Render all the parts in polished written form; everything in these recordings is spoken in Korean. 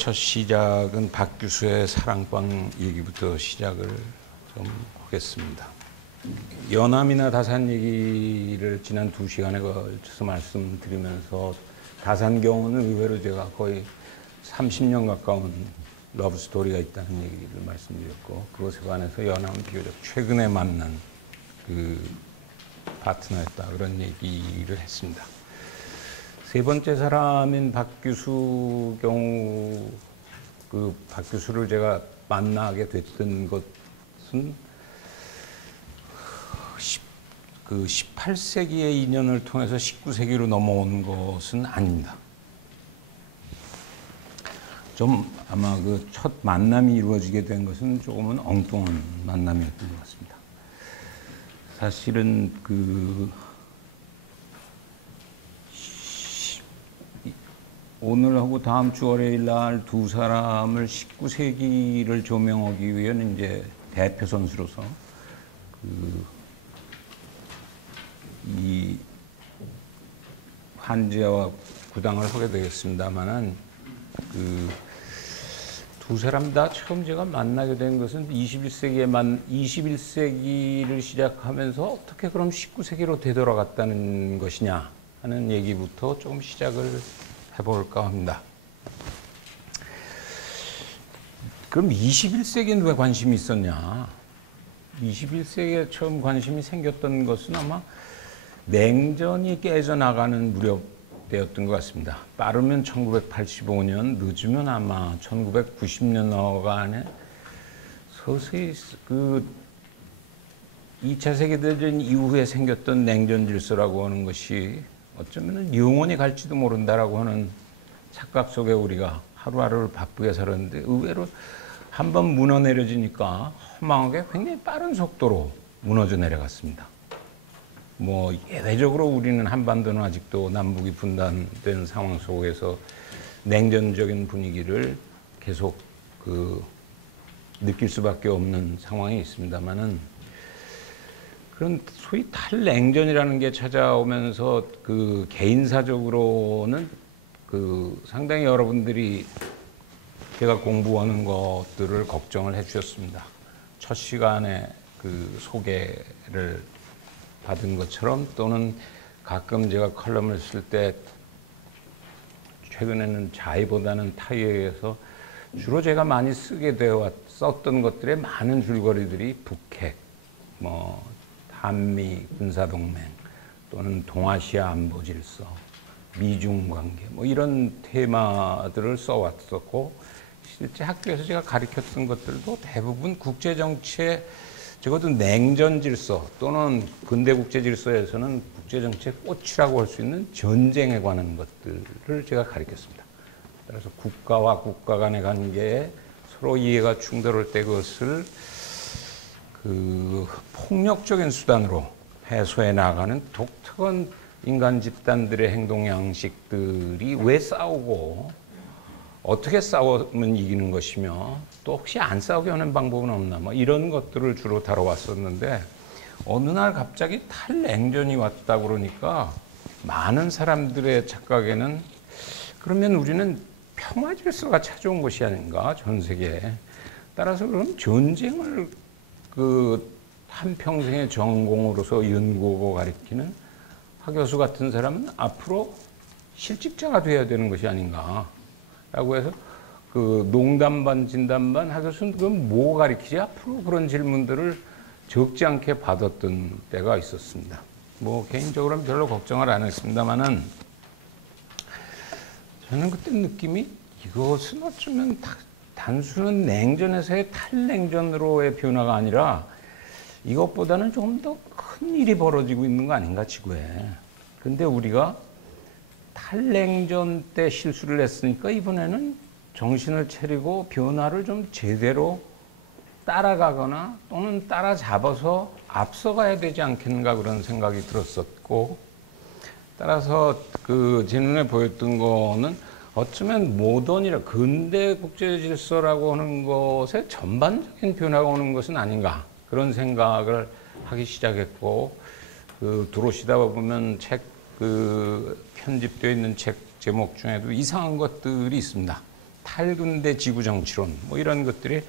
첫 시작은 박규수의 사랑방 얘기부터 시작을 좀 하겠습니다. 연암이나 다산 얘기를 지난 2시간에 걸쳐서 말씀드리면서 다산 경우는 의외로 제가 거의 30년 가까운 러브 스토리가 있다는 얘기를 말씀드렸고, 그것에 관해서 연암은 비교적 최근에 만난 그 파트너였다, 그런 얘기를 했습니다. 세 번째 사람인 박규수 경우, 그 박규수를 제가 만나게 됐던 것은 그 18세기의 인연을 통해서 19세기로 넘어온 것은 아닙니다. 좀 아마 그 첫 만남이 이루어지게 된 것은 조금은 엉뚱한 만남이었던 것 같습니다. 사실은 오늘하고 다음 주 월요일 날 두 사람을 19세기를 조명하기 위한 이제 대표 선수로서 이 환재와 구당을 하게 되겠습니다만은 두 사람 다 처음 제가 만나게 된 것은 21세기를 시작하면서 어떻게 그럼 19세기로 되돌아갔다는 것이냐 하는 얘기부터 조금 시작을 해볼까 합니다. 그럼 21세기는 왜 관심이 있었냐? 21세기에 처음 관심이 생겼던 것은 아마 냉전이 깨져나가는 무렵이었던 것 같습니다. 빠르면 1985년, 늦으면 아마 1990년 어간에 서서히 그 2차 세계대전 이후에 생겼던 냉전 질서라고 하는 것이 어쩌면 영원히 갈지도 모른다라고 하는 착각 속에 우리가 하루하루를 바쁘게 살았는데, 의외로 한번 무너 내려지니까 허망하게 굉장히 빠른 속도로 무너져 내려갔습니다. 뭐 예외적으로 우리는 한반도는 아직도 남북이 분단된 상황 속에서 냉전적인 분위기를 계속 느낄 수밖에 없는 상황이 있습니다만은, 그런 소위 탈냉전이라는 게 찾아오면서 그 개인사적으로는 상당히 여러분들이 제가 공부하는 것들을 걱정을 해 주셨습니다. 첫 시간에 소개를 받은 것처럼, 또는 가끔 제가 컬럼을 쓸 때 최근에는 자의보다는 타의에 의해서 주로 제가 많이 쓰게 되어 썼던 것들의 많은 줄거리들이 북핵, 한미 군사동맹, 또는 동아시아 안보 질서, 미중 관계, 이런 테마들을 써왔었고, 실제 학교에서 제가 가르쳤던 것들도 대부분 국제정치의 적어도 냉전 질서 또는 근대 국제 질서에서는 국제정치의 꽃이라고 할 수 있는 전쟁에 관한 것들을 제가 가르쳤습니다. 따라서 국가와 국가 간의 관계에 서로 이해가 충돌할 때 그것을 폭력적인 수단으로 해소해 나가는 독특한 인간 집단들의 행동 양식들이 왜 싸우고 어떻게 싸우면 이기는 것이며, 또 혹시 안 싸우게 하는 방법은 없나, 이런 것들을 주로 다뤄왔었는데, 어느 날 갑자기 탈냉전이 왔다 그러니까 많은 사람들의 착각에는 그러면 우리는 평화 질서가 찾아온 것이 아닌가, 전 세계에. 따라서 그럼 전쟁을 한평생의 전공으로서 연구하고 가르치는 하교수 같은 사람은 앞으로 실직자가 되어야 되는 것이 아닌가 라고 해서 농담 반 진담 반 하교수는 그럼 뭐 가르치지? 앞으로 그런 질문들을 적지 않게 받았던 때가 있었습니다. 개인적으로는 별로 걱정을 안 했습니다만은, 저는 그때 느낌이 이것은 어쩌면 단순한 냉전에서의 탈냉전으로의 변화가 아니라 이것보다는 조금 더 큰 일이 벌어지고 있는 거 아닌가, 지구에. 근데 우리가 탈냉전 때 실수를 했으니까 이번에는 정신을 차리고 변화를 좀 제대로 따라가거나 또는 따라잡아서 앞서가야 되지 않겠는가, 그런 생각이 들었었고, 따라서 제 눈에 보였던 거는 어쩌면 모던이라 근대 국제 질서라고 하는 것에 전반적인 변화가 오는 것은 아닌가, 그런 생각을 하기 시작했고, 들어오시다 보면 편집되어 있는 책 제목 중에도 이상한 것들이 있습니다. 탈근대 지구정치론 뭐 이런 것들이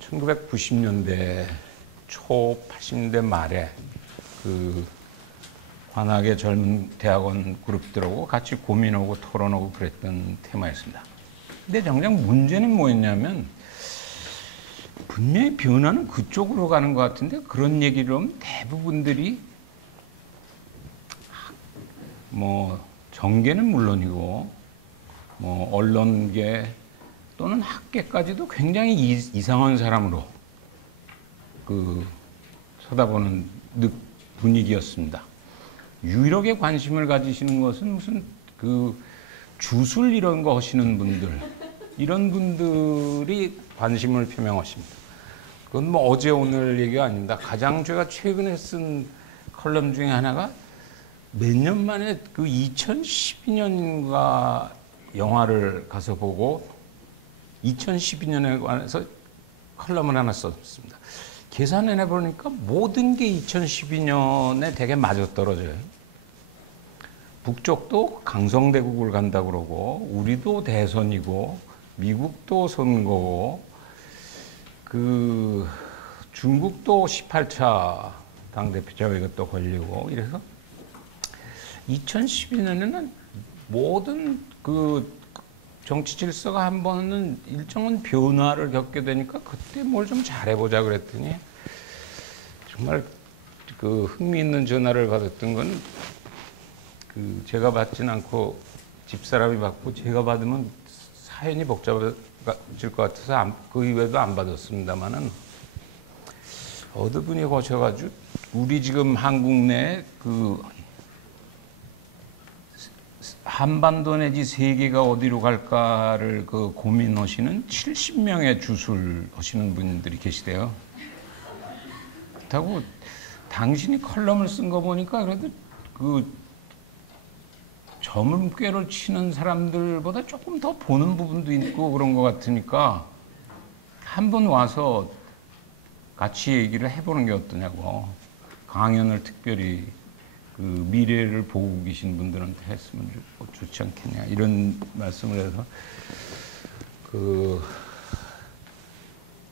1990년대 초 80년대 말에 그 관악의 젊은 대학원 그룹들하고 같이 고민하고 토론하고 그랬던 테마였습니다. 근데 정작 문제는 뭐였냐면 분명히 변화는 그쪽으로 가는 것 같은데 그런 얘기를 하면 대부분들이 뭐 정계는 물론이고 뭐 언론계 또는 학계까지도 굉장히 이상한 사람으로 그 쳐다보는 분위기였습니다. 유일하게 관심을 가지시는 것은 무슨 그 주술 이런 거 하시는 분들, 이런 분들이 관심을 표명하십니다. 그건 뭐 어제 오늘 얘기가 아닙니다. 가장 제가 최근에 쓴 컬럼 중에 하나가 몇 년 만에 그 2012년인가 영화를 가서 보고 2012년에 관해서 컬럼을 하나 썼습니다. 계산해 보니까 모든 게 2012년에 되게 맞아떨어져요. 북쪽도 강성대국을 간다 그러고 우리도 대선이고 미국도 선거고 그 중국도 18차 당대표자 이것도 걸리고 이래서 2012년에는 모든 그 정치 질서가 한 번은 일정한 변화를 겪게 되니까 그때 뭘 좀 잘해보자 그랬더니 정말 그 흥미있는 전화를 받았던 건 그 제가 받진 않고 집사람이 받고 제가 받으면 사연이 복잡해질 것 같아서 그 이외에도 안 받았습니다만은 어느 분이 거셔가지고 우리 지금 한국 내에 그 한반도 내지 세계가 어디로 갈까를 그 고민하시는 70명의 주술 하시는 분들이 계시대요. 그렇다고 당신이 컬럼을 쓴 거 보니까 그래도 그 저물꾀를 치는 사람들보다 조금 더 보는 부분도 있고 그런 것 같으니까 한번 와서 같이 얘기를 해보는 게 어떠냐고. 강연을 특별히 그 미래를 보고 계신 분들한테 했으면 좋지 않겠냐 이런 말씀을 해서 그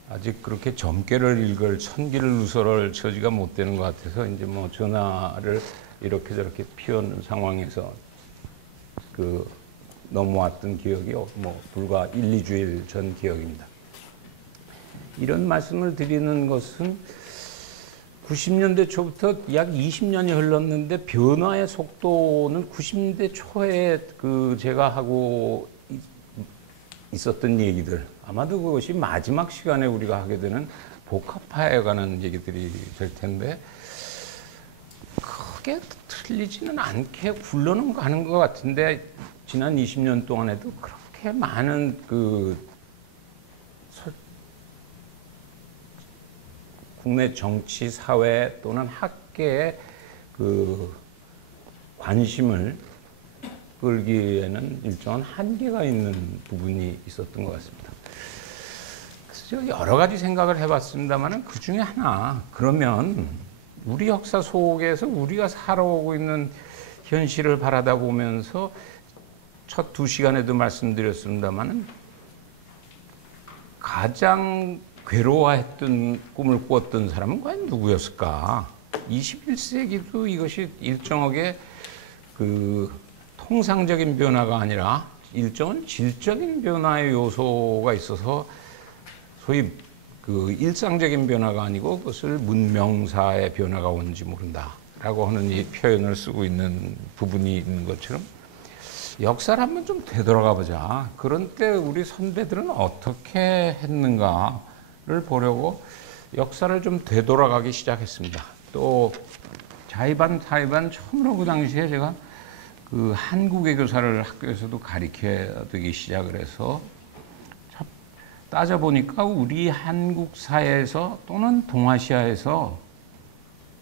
아직 그렇게 점괘를 읽을 천기를 누설할 처지가 못 되는 것 같아서 이제 뭐 전화를 이렇게 저렇게 피우는 상황에서 그 넘어왔던 기억이 뭐 불과 1, 2주일 전 기억입니다. 이런 말씀을 드리는 것은 90년대 초부터 약 20년이 흘렀는데 변화의 속도는 90년대 초에 그 제가 하고 있었던 얘기들 아마도 그것이 마지막 시간에 우리가 하게 되는 복합화에 관한 얘기들이 될 텐데 크게 틀리지는 않게 굴러는 가는 것 같은데 지난 20년 동안에도 그렇게 많은 그 국내 정치, 사회 또는 학계의 그 관심을 끌기에는 일정한 한계가 있는 부분이 있었던 것 같습니다. 그래서 여러 가지 생각을 해봤습니다만 그 중에 하나, 그러면 우리 역사 속에서 우리가 살아오고 있는 현실을 바라다 보면서 첫 2시간에도 말씀드렸습니다만 가장 괴로워했던 꿈을 꾸었던 사람은 과연 누구였을까? 21세기도 이것이 일정하게 그 통상적인 변화가 아니라 일정한 질적인 변화의 요소가 있어서 소위 그 일상적인 변화가 아니고 그것을 문명사의 변화가 오는지 모른다라고 하는 이 표현을 쓰고 있는 부분이 있는 것처럼 역사를 한번 좀 되돌아가 보자. 그런 때 우리 선배들은 어떻게 했는가를 보려고 역사를 좀 되돌아가기 시작했습니다. 또 자의반, 타의반 처음으로 그 당시에 제가 그 한국의 교사를 학교에서도 가르쳐드리기 시작을 해서 따져보니까 우리 한국 사회에서 또는 동아시아에서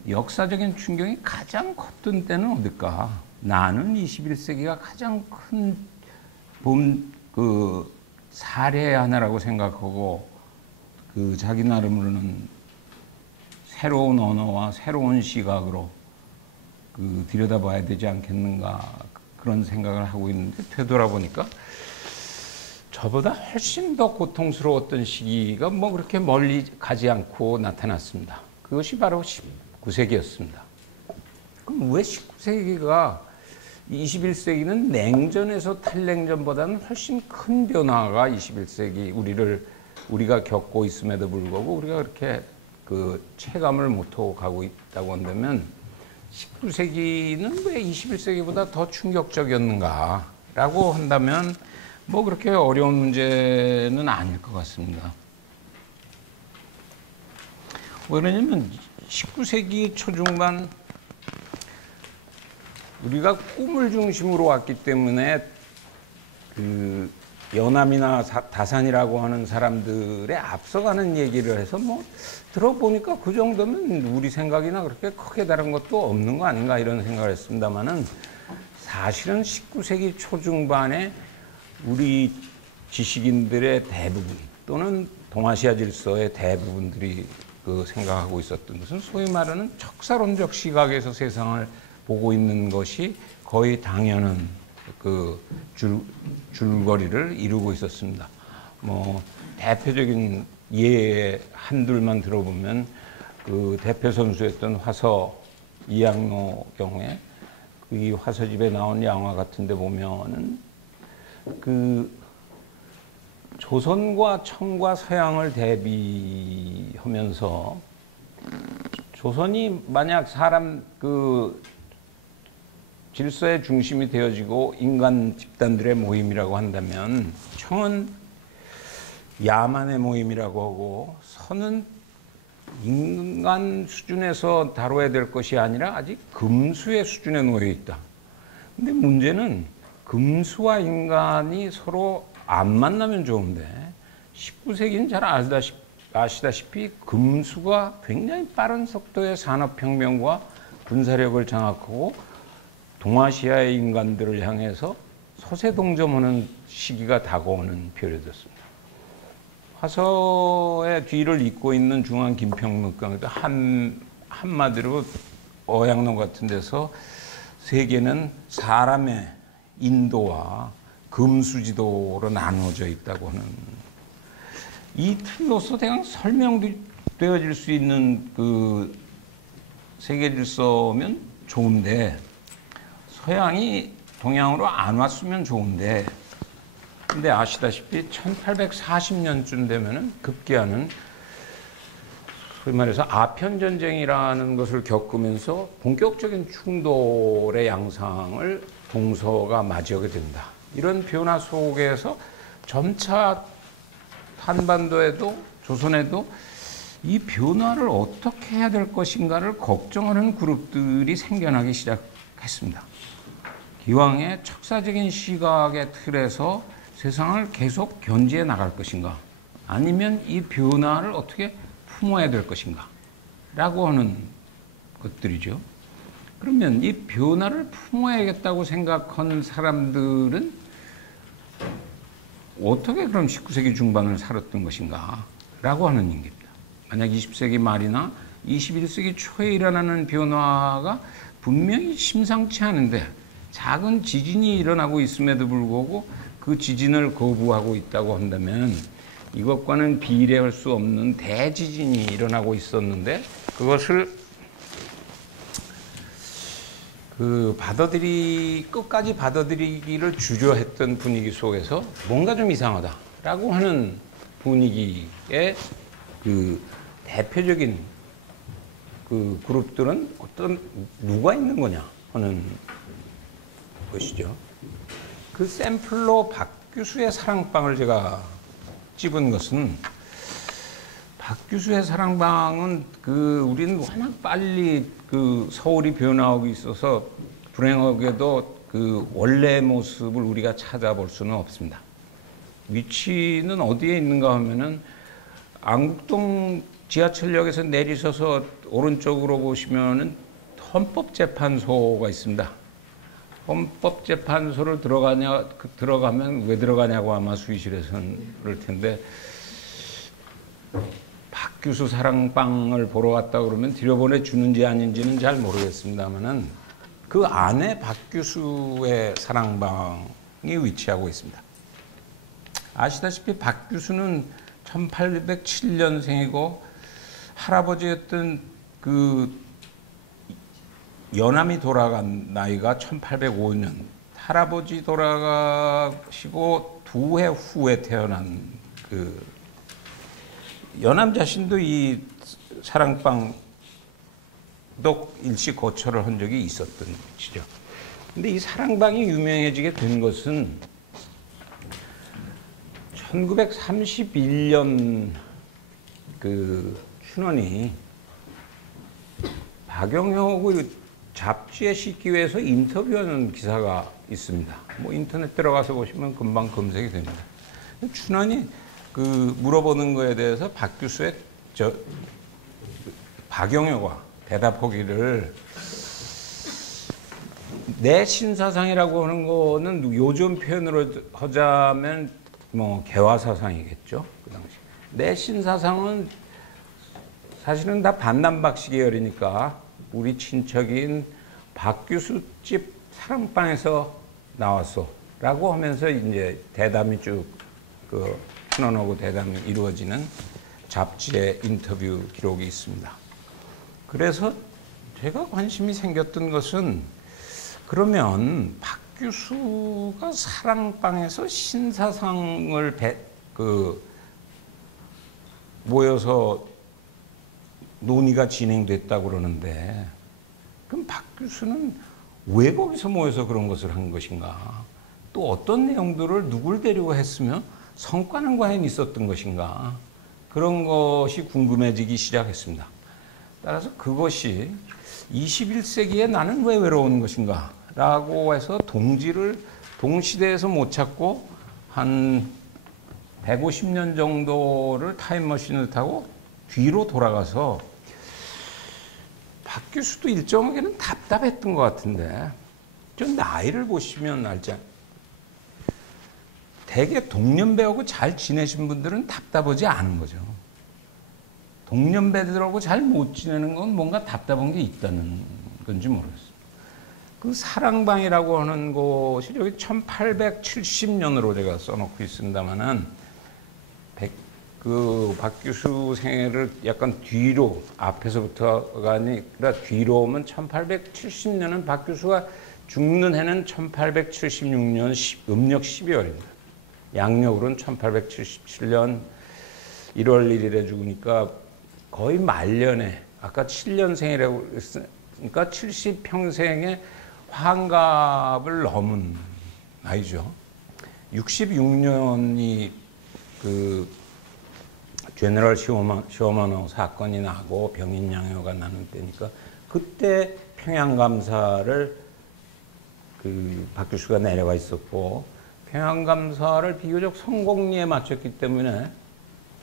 역사적인 충격이 가장 컸던 때는 어딜까? 나는 21세기가 가장 큰 그 사례 하나라고 생각하고 그 자기 나름으로는 새로운 언어와 새로운 시각으로 그 들여다봐야 되지 않겠는가 그런 생각을 하고 있는데 되돌아보니까 저보다 훨씬 더 고통스러웠던 시기가 뭐 그렇게 멀리 가지 않고 나타났습니다. 그것이 바로 19세기였습니다. 그럼 왜 19세기가 21세기는 냉전에서 탈냉전보다는 훨씬 큰 변화가 21세기 우리가 겪고 있음에도 불구하고 우리가 그렇게 그 체감을 못하고 가고 있다고 한다면 19세기는 왜 21세기보다 더 충격적이었는가라고 한다면 뭐 그렇게 어려운 문제는 아닐 것 같습니다. 왜냐면 19세기 초중반 우리가 꿈을 중심으로 왔기 때문에 그 연암이나 다산이라고 하는 사람들의 앞서가는 얘기를 해서 뭐 들어보니까 그 정도면 우리 생각이나 그렇게 크게 다른 것도 없는 거 아닌가 이런 생각을 했습니다만은 사실은 19세기 초중반에 우리 지식인들의 대부분 또는 동아시아 질서의 대부분들이 그 생각하고 있었던 것은 소위 말하는 척사론적 시각에서 세상을 보고 있는 것이 거의 당연한 그 줄거리를 이루고 있었습니다. 뭐 대표적인 예 한둘만 들어보면 그 대표 선수였던 화서 이양로 경우에 이 화서집에 나온 양화 같은데 보면은 그 조선과 청과 서양을 대비하면서 조선이 만약 사람 그 질서의 중심이 되어지고 인간 집단들의 모임이라고 한다면 청은 야만의 모임이라고 하고 서는 인간 수준에서 다뤄야 될 것이 아니라 아직 금수의 수준에 놓여 있다. 근데 문제는 금수와 인간이 서로 안 만나면 좋은데 19세기는 잘 아시다시피 금수가 굉장히 빠른 속도의 산업혁명과 군사력을 장악하고 동아시아의 인간들을 향해서 서세동점하는 시기가 다가오는 period였습니다. 화서의 뒤를 잇고 있는 중앙 김평문강에도 한마디로 어양로 같은 데서 세계는 사람의 인도와 금수지도로 나누어져 있다고 하는 이 틀로서 대강 설명되어질 수 있는 그 세계 질서면 좋은데 서양이 동양으로 안 왔으면 좋은데 근데 아시다시피 1840년쯤 되면은 급기야는 소위 말해서 아편전쟁이라는 것을 겪으면서 본격적인 충돌의 양상을 동서가 맞이하게 된다. 이런 변화 속에서 점차 한반도에도 조선에도 이 변화를 어떻게 해야 될 것인가를 걱정하는 그룹들이 생겨나기 시작했습니다. 기왕의 척사적인 시각의 틀에서 세상을 계속 견지해 나갈 것인가 아니면 이 변화를 어떻게 품어야 될 것인가 라고 하는 것들이죠. 그러면 이 변화를 품어야겠다고 생각하는 사람들은 어떻게 그럼 19세기 중반을 살았던 것인가 라고 하는 얘기입니다. 만약 20세기 말이나 21세기 초에 일어나는 변화가 분명히 심상치 않은데 작은 지진이 일어나고 있음에도 불구하고 그 지진을 거부하고 있다고 한다면 이것과는 비례할 수 없는 대지진이 일어나고 있었는데 그것을 끝까지 받아들이기를 주저했던 분위기 속에서 뭔가 좀 이상하다라고 하는 분위기의 그 대표적인 그 그룹들은 누가 있는 거냐 하는 것이죠. 그 샘플로 박규수의 사랑방을 제가 찍은 것은 박규수의 사랑방은 우리는 워낙 빨리 서울이 변화하고 있어서 불행하게도 원래 모습을 우리가 찾아볼 수는 없습니다. 위치는 어디에 있는가 하면은 안국동 지하철역에서 내리셔서 오른쪽으로 보시면은 헌법재판소가 있습니다. 헌법재판소를 들어가면 왜 들어가냐고 아마 수의실에서는 그럴 텐데 박규수 사랑방을 보러 왔다 그러면 들여보내 주는지 아닌지는 잘 모르겠습니다만은 그 안에 박규수의 사랑방이 위치하고 있습니다. 아시다시피 박규수는 1807년생이고 할아버지였던 그 연암이 돌아간 나이가 1805년. 할아버지 돌아가시고 2해 후에 태어난 그 연암 자신도 이 사랑방도 일시 거처를 한 적이 있었던 곳이죠. 근데 이 사랑방이 유명해지게 된 것은 1931년 그 춘원이 박영효하고 잡지에 싣기 위해서 인터뷰하는 기사가 있습니다. 뭐 인터넷 들어가서 보시면 금방 검색이 됩니다. 춘원이 그 물어보는 거에 대해서 박규수의 박영효가 대답하기를 내 신사상이라고 하는 거는 요즘 표현으로 하자면 뭐 개화사상이겠죠. 그 당시 내 신사상은 사실은 다 반남박씨 계열이니까 우리 친척인 박규수 집 사랑방에서 나왔어 라고 하면서 이제 대담이 쭉 그 춘원하고 대담이 이루어지는 잡지의 인터뷰 기록이 있습니다. 그래서 제가 관심이 생겼던 것은 그러면 박규수가 사랑방에서 신사상을 모여서 논의가 진행됐다고 그러는데 그럼 박규수는 왜 거기서 모여서 그런 것을 한 것인가? 또 어떤 내용들을 누굴 데리고 했으며 성과는 과연 있었던 것인가? 그런 것이 궁금해지기 시작했습니다. 따라서 그것이 21세기에 나는 왜 외로운 것인가? 라고 해서 동지를 동시대에서 못 찾고 한 150년 정도를 타임머신을 타고 뒤로 돌아가서 박규수도 일정하게는 답답했던 것 같은데 좀 나이를 보시면 알지 대개 동년배하고 잘 지내신 분들은 답답하지 않은 거죠. 동년배들하고 잘 못 지내는 건 뭔가 답답한 게 있다는 건지 모르겠어요. 그 사랑방이라고 하는 곳이 여기 1870년으로 제가 써놓고 있습니다만은 그 박규수 생애를 약간 뒤로 앞에서부터가 아니라 뒤로 오면 1870년은 박규수가 죽는 해는 1876년 음력 12월입니다. 양력으로는 1877년 1월 1일에 죽으니까 거의 말년에 아까 7년생이라고 했으니까 70평생의 환갑을 넘은 나이죠. 66년이 그 제너럴 쇼머너 사건이 나고 병인양요가 나는 때니까 그때 평양감사를 그 박규수가 내려가 있었고 평양감사를 비교적 성공리에 마쳤기 때문에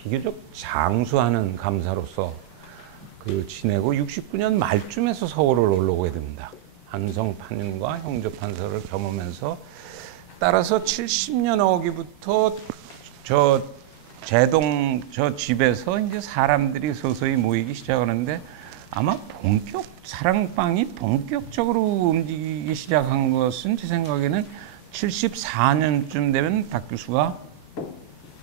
비교적 장수하는 감사로서 그 지내고 69년 말쯤에서 서울을 올라오게 됩니다. 한성 판윤과 형조 판서를 겸하면서 따라서 70년 오기부터 저 집에서 이제 사람들이 서서히 모이기 시작하는데 아마 사랑방이 본격적으로 움직이기 시작한 것은 제 생각에는 74년쯤 되면 박규수가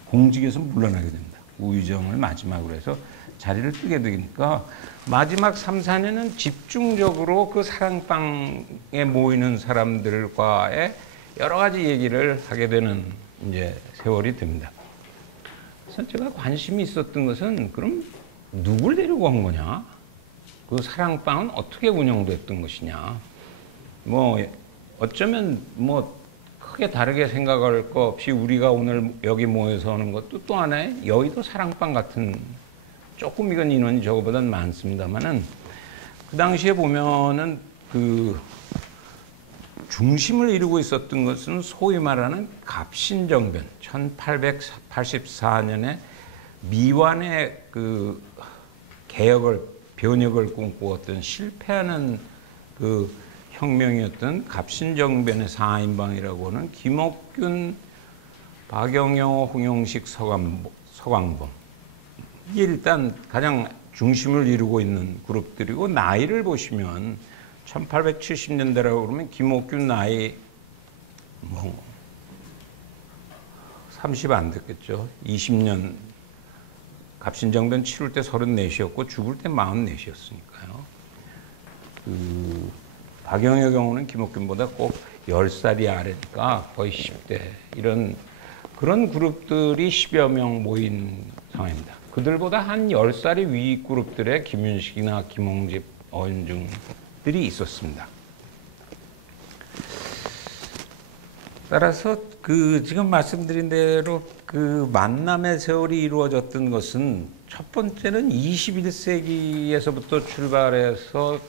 공직에서 물러나게 됩니다. 우의정을 마지막으로 해서 자리를 뜨게 되니까 마지막 3, 4년은 집중적으로 그 사랑방에 모이는 사람들과의 여러 가지 얘기를 하게 되는 이제 세월이 됩니다. 그래서 제가 관심이 있었던 것은 그럼 누굴 데리고 온 거냐? 그 사랑방은 어떻게 운영됐던 것이냐? 뭐 어쩌면 뭐 크게 다르게 생각할 거 없이 우리가 오늘 여기 모여서 하는 것도 또 하나의 여의도 사랑방 같은 조금 이건 인원이 저거보다는 많습니다만은 그 당시에 보면은 그 중심을 이루고 있었던 것은 소위 말하는 갑신정변 1884년에 미완의 그 변혁을 꿈꾸었던 실패하는 그 혁명이었던 갑신정변의 사인방이라고 하는 김옥균, 박영효, 홍용식, 서광범. 이게 일단 가장 중심을 이루고 있는 그룹들이고 나이를 보시면 1870년대라고 그러면 김옥균 나이 뭐 30 안 됐겠죠. 20년 갑신정변 치룰 때 34이었고 죽을 때 44이었으니까요. 박영의 경우는 김옥균보다 꼭 10살이 아래니까 거의 10대 이런 그런 그룹들이 10여 명 모인 상황입니다. 그들보다 한 10살이 위 그룹들의 김윤식이나 김홍집, 어윤중들이 있었습니다. 따라서 지금 말씀드린 대로 만남의 세월이 이루어졌던 것은 첫 번째는 21세기에서부터 출발해서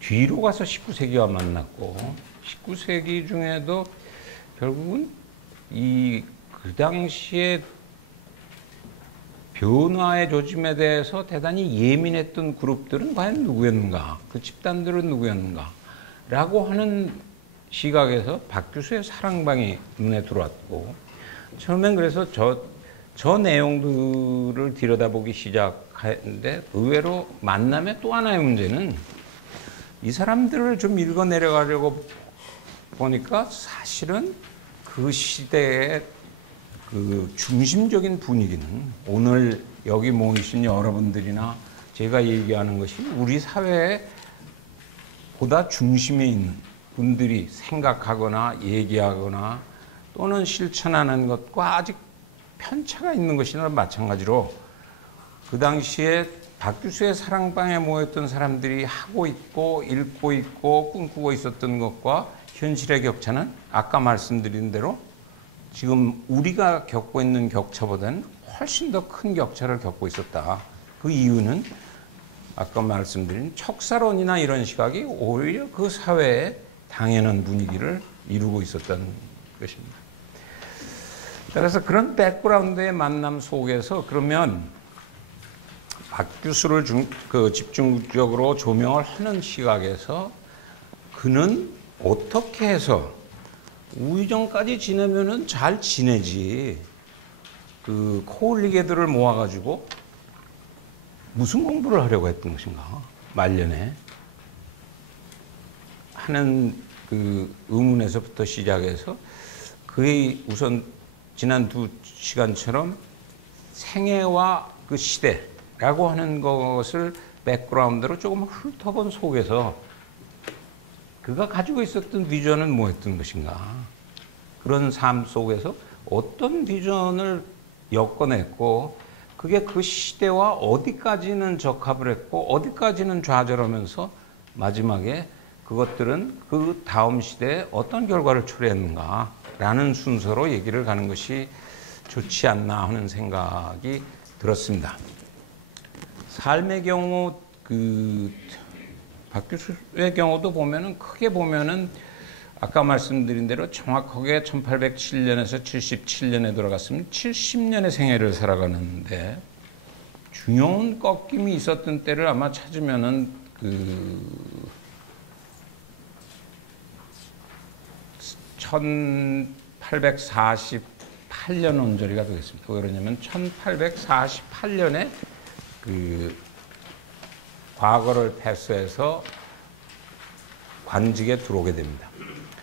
뒤로 가서 19세기와 만났고 19세기 중에도 결국은 그 당시에 변화의 조짐에 대해서 대단히 예민했던 그룹들은 과연 누구였는가, 그 집단들은 누구였는가 라고 하는 시각에서 박규수의 사랑방이 눈에 들어왔고 처음엔 그래서 저 내용들을 들여다보기 시작했는데 의외로 만남의 또 하나의 문제는 이 사람들을 좀 읽어 내려가려고 보니까 사실은 그 시대의 그 중심적인 분위기는 오늘 여기 모이신 여러분들이나 제가 얘기하는 것이 우리 사회에 보다 중심에 있는 분들이 생각하거나 얘기하거나 또는 실천하는 것과 아직 편차가 있는 것이나 마찬가지로 그 당시에 박규수의 사랑방에 모였던 사람들이 하고 있고 읽고 있고 꿈꾸고 있었던 것과 현실의 격차는 아까 말씀드린 대로 지금 우리가 겪고 있는 격차보다는 훨씬 더 큰 격차를 겪고 있었다. 그 이유는 아까 말씀드린 척사론이나 이런 시각이 오히려 그 사회에 당연한 분위기를 이루고 있었던 것입니다. 따라서 그런 백그라운드의 만남 속에서 그러면 박규수를 집중적으로 조명을 하는 시각에서 그는 어떻게 해서 우의정까지 지내면은 잘 지내지. 코올리개들을 모아가지고 무슨 공부를 하려고 했던 것인가? 말년에 하는 의문에서부터 시작해서 그의 우선 지난 2시간처럼 생애와 그 시대라고 하는 것을 백그라운드로 조금 훑어본 속에서 그가 가지고 있었던 비전은 뭐였던 것인가? 그런 삶 속에서 어떤 비전을 엮어냈고 그게 그 시대와 어디까지는 적합을 했고 어디까지는 좌절하면서 마지막에 그것들은 그 다음 시대에 어떤 결과를 초래했는가라는 순서로 얘기를 가는 것이 좋지 않나 하는 생각이 들었습니다. 삶의 경우 박규수의 경우도 보면은 크게 보면은 아까 말씀드린 대로 정확하게 1807년에서 77년에 돌아갔으면 70년의 생애를 살아가는데 중요한 꺾임이 있었던 때를 아마 찾으면은 1848년 언저리가 되겠습니다. 왜 그러냐면 1848년에 과거를 패스해서 관직에 들어오게 됩니다.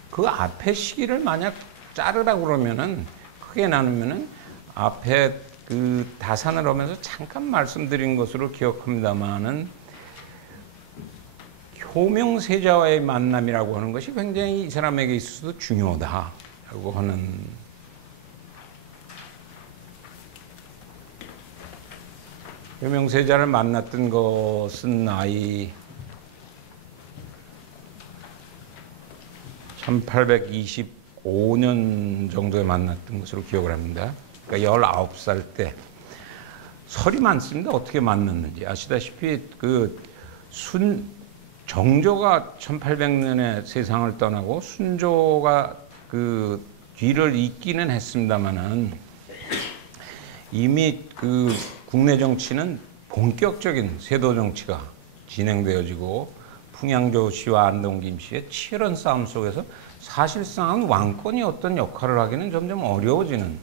그 앞에 시기를 만약 자르라고 그러면은 크게 나누면은 앞에 다산을 하면서 잠깐 말씀드린 것으로 기억합니다만은 효명세자와의 만남이라고 하는 것이 굉장히 이 사람에게 있어서도 중요하다라고 하는 효명세자를 만났던 것은 나이 1825년 정도에 만났던 것으로 기억을 합니다. 그러니까 19살 때 설이 많습니다. 어떻게 만났는지 아시다시피 정조가 1800년에 세상을 떠나고 순조가 뒤를 잇기는 했습니다만은 이미 국내 정치는 본격적인 세도 정치가 진행되어지고 풍양조 씨와 안동김 씨의 치열한 싸움 속에서 사실상은 왕권이 어떤 역할을 하기는 점점 어려워지는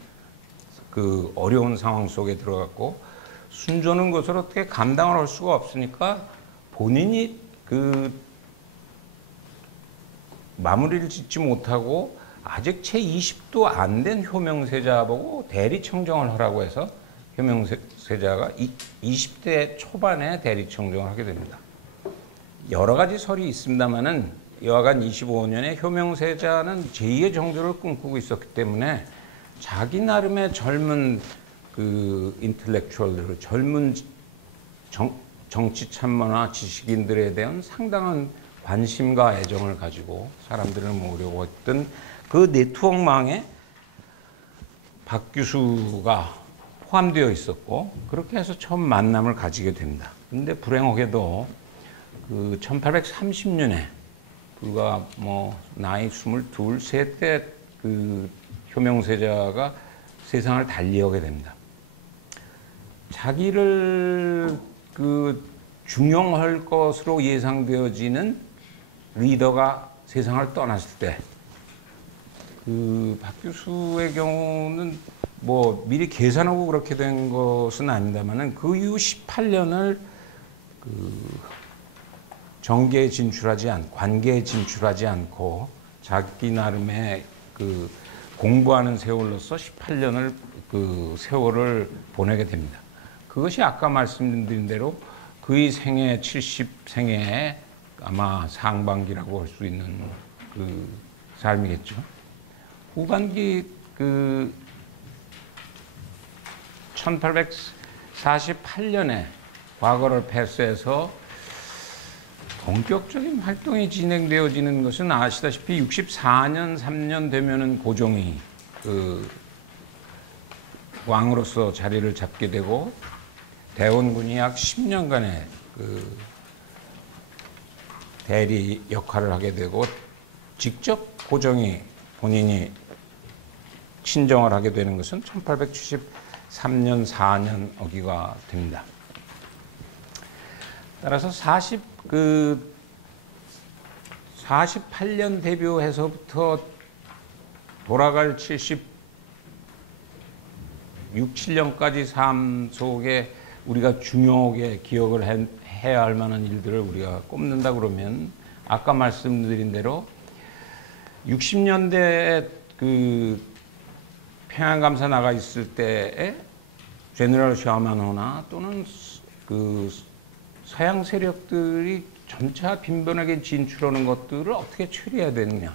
어려운 상황 속에 들어갔고 순조는 그것을 어떻게 감당을 할 수가 없으니까 본인이 마무리를 짓지 못하고 아직 채 20도 안 된 효명세자 보고 대리청정을 하라고 해서 효명세자가 20대 초반에 대리청정을 하게 됩니다. 여러 가지 설이 있습니다만은 여하간 25년에 효명세자는 제2의 정조를 꿈꾸고 있었기 때문에 자기 나름의 젊은 그 인텔렉츄얼들, 젊은 정치 참모나 지식인들에 대한 상당한 관심과 애정을 가지고 사람들을 모으려고 했던 그 네트워크망에 박 교수가 포함되어 있었고 그렇게 해서 처음 만남을 가지게 됩니다. 근데 불행하게도 그 1830년에 그가 뭐 나이 22, 3 때 그 효명세자가 세상을 달리하게 됩니다. 자기를 그 중용할 것으로 예상되어지는 리더가 세상을 떠났을 때 그 박 교수의 경우는 뭐 미리 계산하고 그렇게 된 것은 아닙니다만은 그 이후 18년을 그 정계에 진출하지 않고 관계에 진출하지 않고 자기 나름의 그 공부하는 세월로서 18년을 그 세월을 보내게 됩니다. 그것이 아까 말씀드린 대로 그의 생애 70생애의 아마 상반기라고 할 수 있는 그 삶이겠죠. 후반기 그 1848년에 과거를 패스해서 본격적인 활동이 진행되어지는 것은 아시다시피 64년 3년 되면은 고종이 그 왕으로서 자리를 잡게 되고 대원군이 약 10년간의 그 대리 역할을 하게 되고 직접 고종이 본인이 친정을 하게 되는 것은 1873년 4년 어기가 됩니다. 따라서 48년 데뷔해서부터 돌아갈 76, 7년까지 삶 속에 우리가 중요하게 기억을 해야 할 만한 일들을 우리가 꼽는다 그러면 아까 말씀드린 대로 60년대에 그 평양감사 나가 있을 때에 제너럴 샤먼호나 또는 그 서양 세력들이 점차 빈번하게 진출하는 것들을 어떻게 처리해야 되느냐.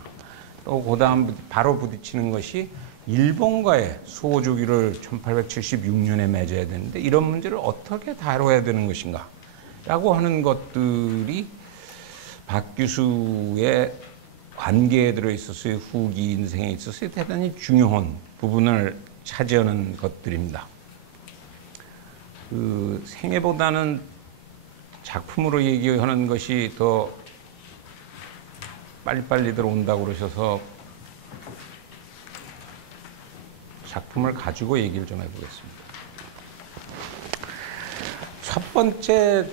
또 그다음 바로 부딪히는 것이 일본과의 수호조기를 1876년에 맺어야 되는데 이런 문제를 어떻게 다뤄야 되는 것인가 라고 하는 것들이 박 교수의 관계에 들어있어서의 후기 인생에 있어서 대단히 중요한 부분을 차지하는 것들입니다. 그 생애보다는 작품으로 얘기하는 것이 더 빨리빨리 들어온다고 그러셔서 작품을 가지고 얘기를 좀 해보겠습니다. 첫 번째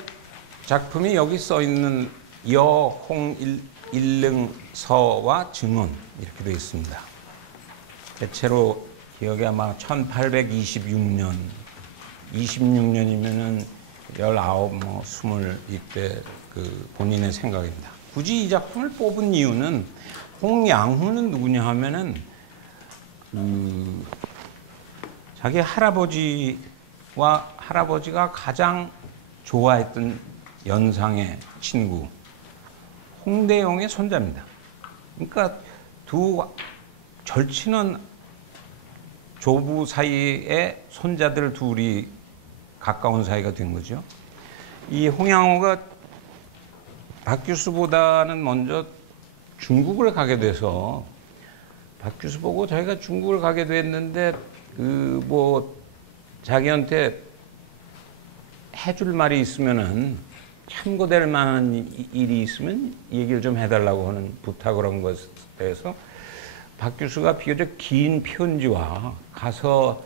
작품이 여기 써 있는 여홍일릉서와 증언 이렇게 되어 있습니다. 대체로 기억이 아마 1826년, 26년이면은 19, 뭐 20 이때 그 본인의 생각입니다. 굳이 이 작품을 뽑은 이유는 홍양후는 누구냐 하면은 자기 할아버지와 할아버지가 가장 좋아했던 연상의 친구 홍대영의 손자입니다. 그러니까 두 절친한 조부 사이에 손자들 둘이 가까운 사이가 된 거죠. 이 홍양호가 박 교수보다는 먼저 중국을 가게 돼서 박 교수 보고 자기가 중국을 가게 됐는데 그 뭐 자기한테 해줄 말이 있으면은 참고될 만한 일이 있으면 얘기를 좀 해달라고 하는 부탁을 한 것에 대해서 박 교수가 비교적 긴 편지와 가서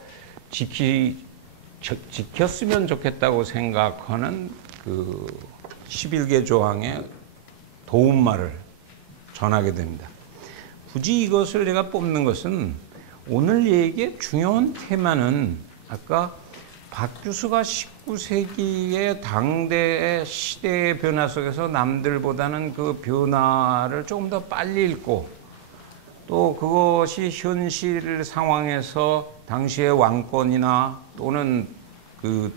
지켰으면 좋겠다고 생각하는 그 11개 조항의 도움말을 전하게 됩니다. 굳이 이것을 제가 뽑는 것은 오늘 얘기의 중요한 테마는 아까 박 교수가 19세기의 당대의 시대의 변화 속에서 남들보다는 그 변화를 조금 더 빨리 읽고 또 그것이 현실 상황에서 당시의 왕권이나 또는 그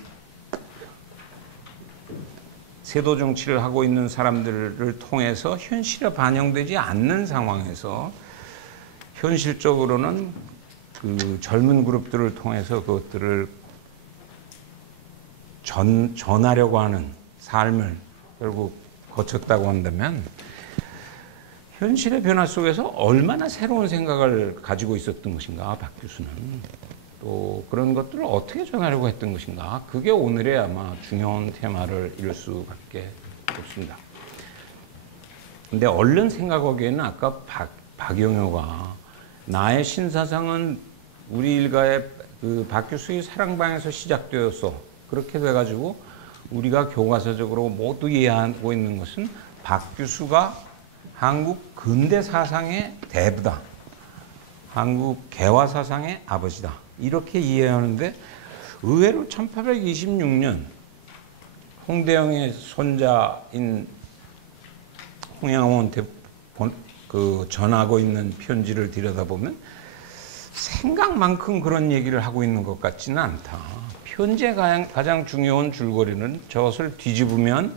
세도 정치를 하고 있는 사람들을 통해서 현실에 반영되지 않는 상황에서 현실적으로는 그 젊은 그룹들을 통해서 그것들을 전하려고 하는 삶을 결국 거쳤다고 한다면 현실의 변화 속에서 얼마나 새로운 생각을 가지고 있었던 것인가, 박 교수는. 또 그런 것들을 어떻게 전하려고 했던 것인가. 그게 오늘의 아마 중요한 테마를 이룰 수밖에 없습니다. 근데 얼른 생각하기에는 아까 박영효가 나의 신사상은 우리 일가의 그 박 교수의 사랑방에서 시작되어서 그렇게 돼가지고 우리가 교과서적으로 모두 이해하고 있는 것은 박 교수가 한국 근대 사상의 대부다. 한국 개화 사상의 아버지다. 이렇게 이해하는데 의외로 1826년 홍대영의 손자인 홍양원한테 전하고 있는 편지를 들여다보면 생각만큼 그런 얘기를 하고 있는 것 같지는 않다. 편지의 가장 중요한 줄거리는 저것을 뒤집으면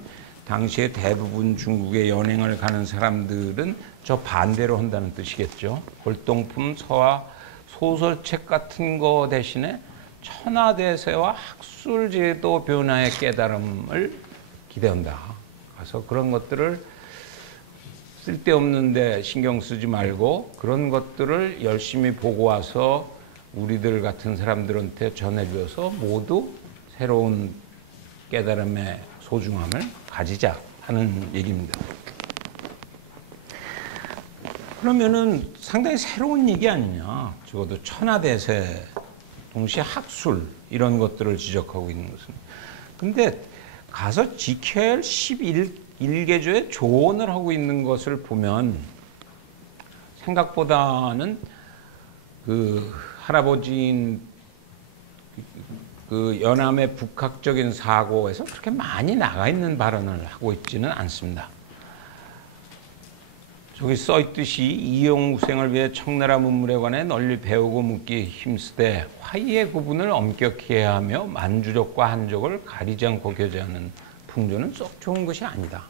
당시에 대부분 중국에 연행을 가는 사람들은 저 반대로 한다는 뜻이겠죠. 골동품, 서화, 소설책 같은 거 대신에 천하대세와 학술제도 변화의 깨달음을 기대한다. 그래서 그런 것들을 쓸데없는데 신경 쓰지 말고 그런 것들을 열심히 보고 와서 우리들 같은 사람들한테 전해줘서 모두 새로운 깨달음의 소중함을 가지자 하는 얘기입니다. 그러면은 상당히 새로운 얘기 아니냐. 적어도 천하대세, 동시에 학술 이런 것들을 지적하고 있는 것은. 근데 가서 지켜야 할 11개조의 조언을 하고 있는 것을 보면 생각보다는 그 할아버지인 그 연암의 북학적인 사고에서 그렇게 많이 나가 있는 발언을 하고 있지는 않습니다. 저기 써있듯이 이용우생을 위해 청나라 문물에 관해 널리 배우고 묻기 힘쓰되 화의의 구분을 엄격히 해야 하며 만주족과 한족을 가리지 않고 교제하는 풍조는 썩 좋은 것이 아니다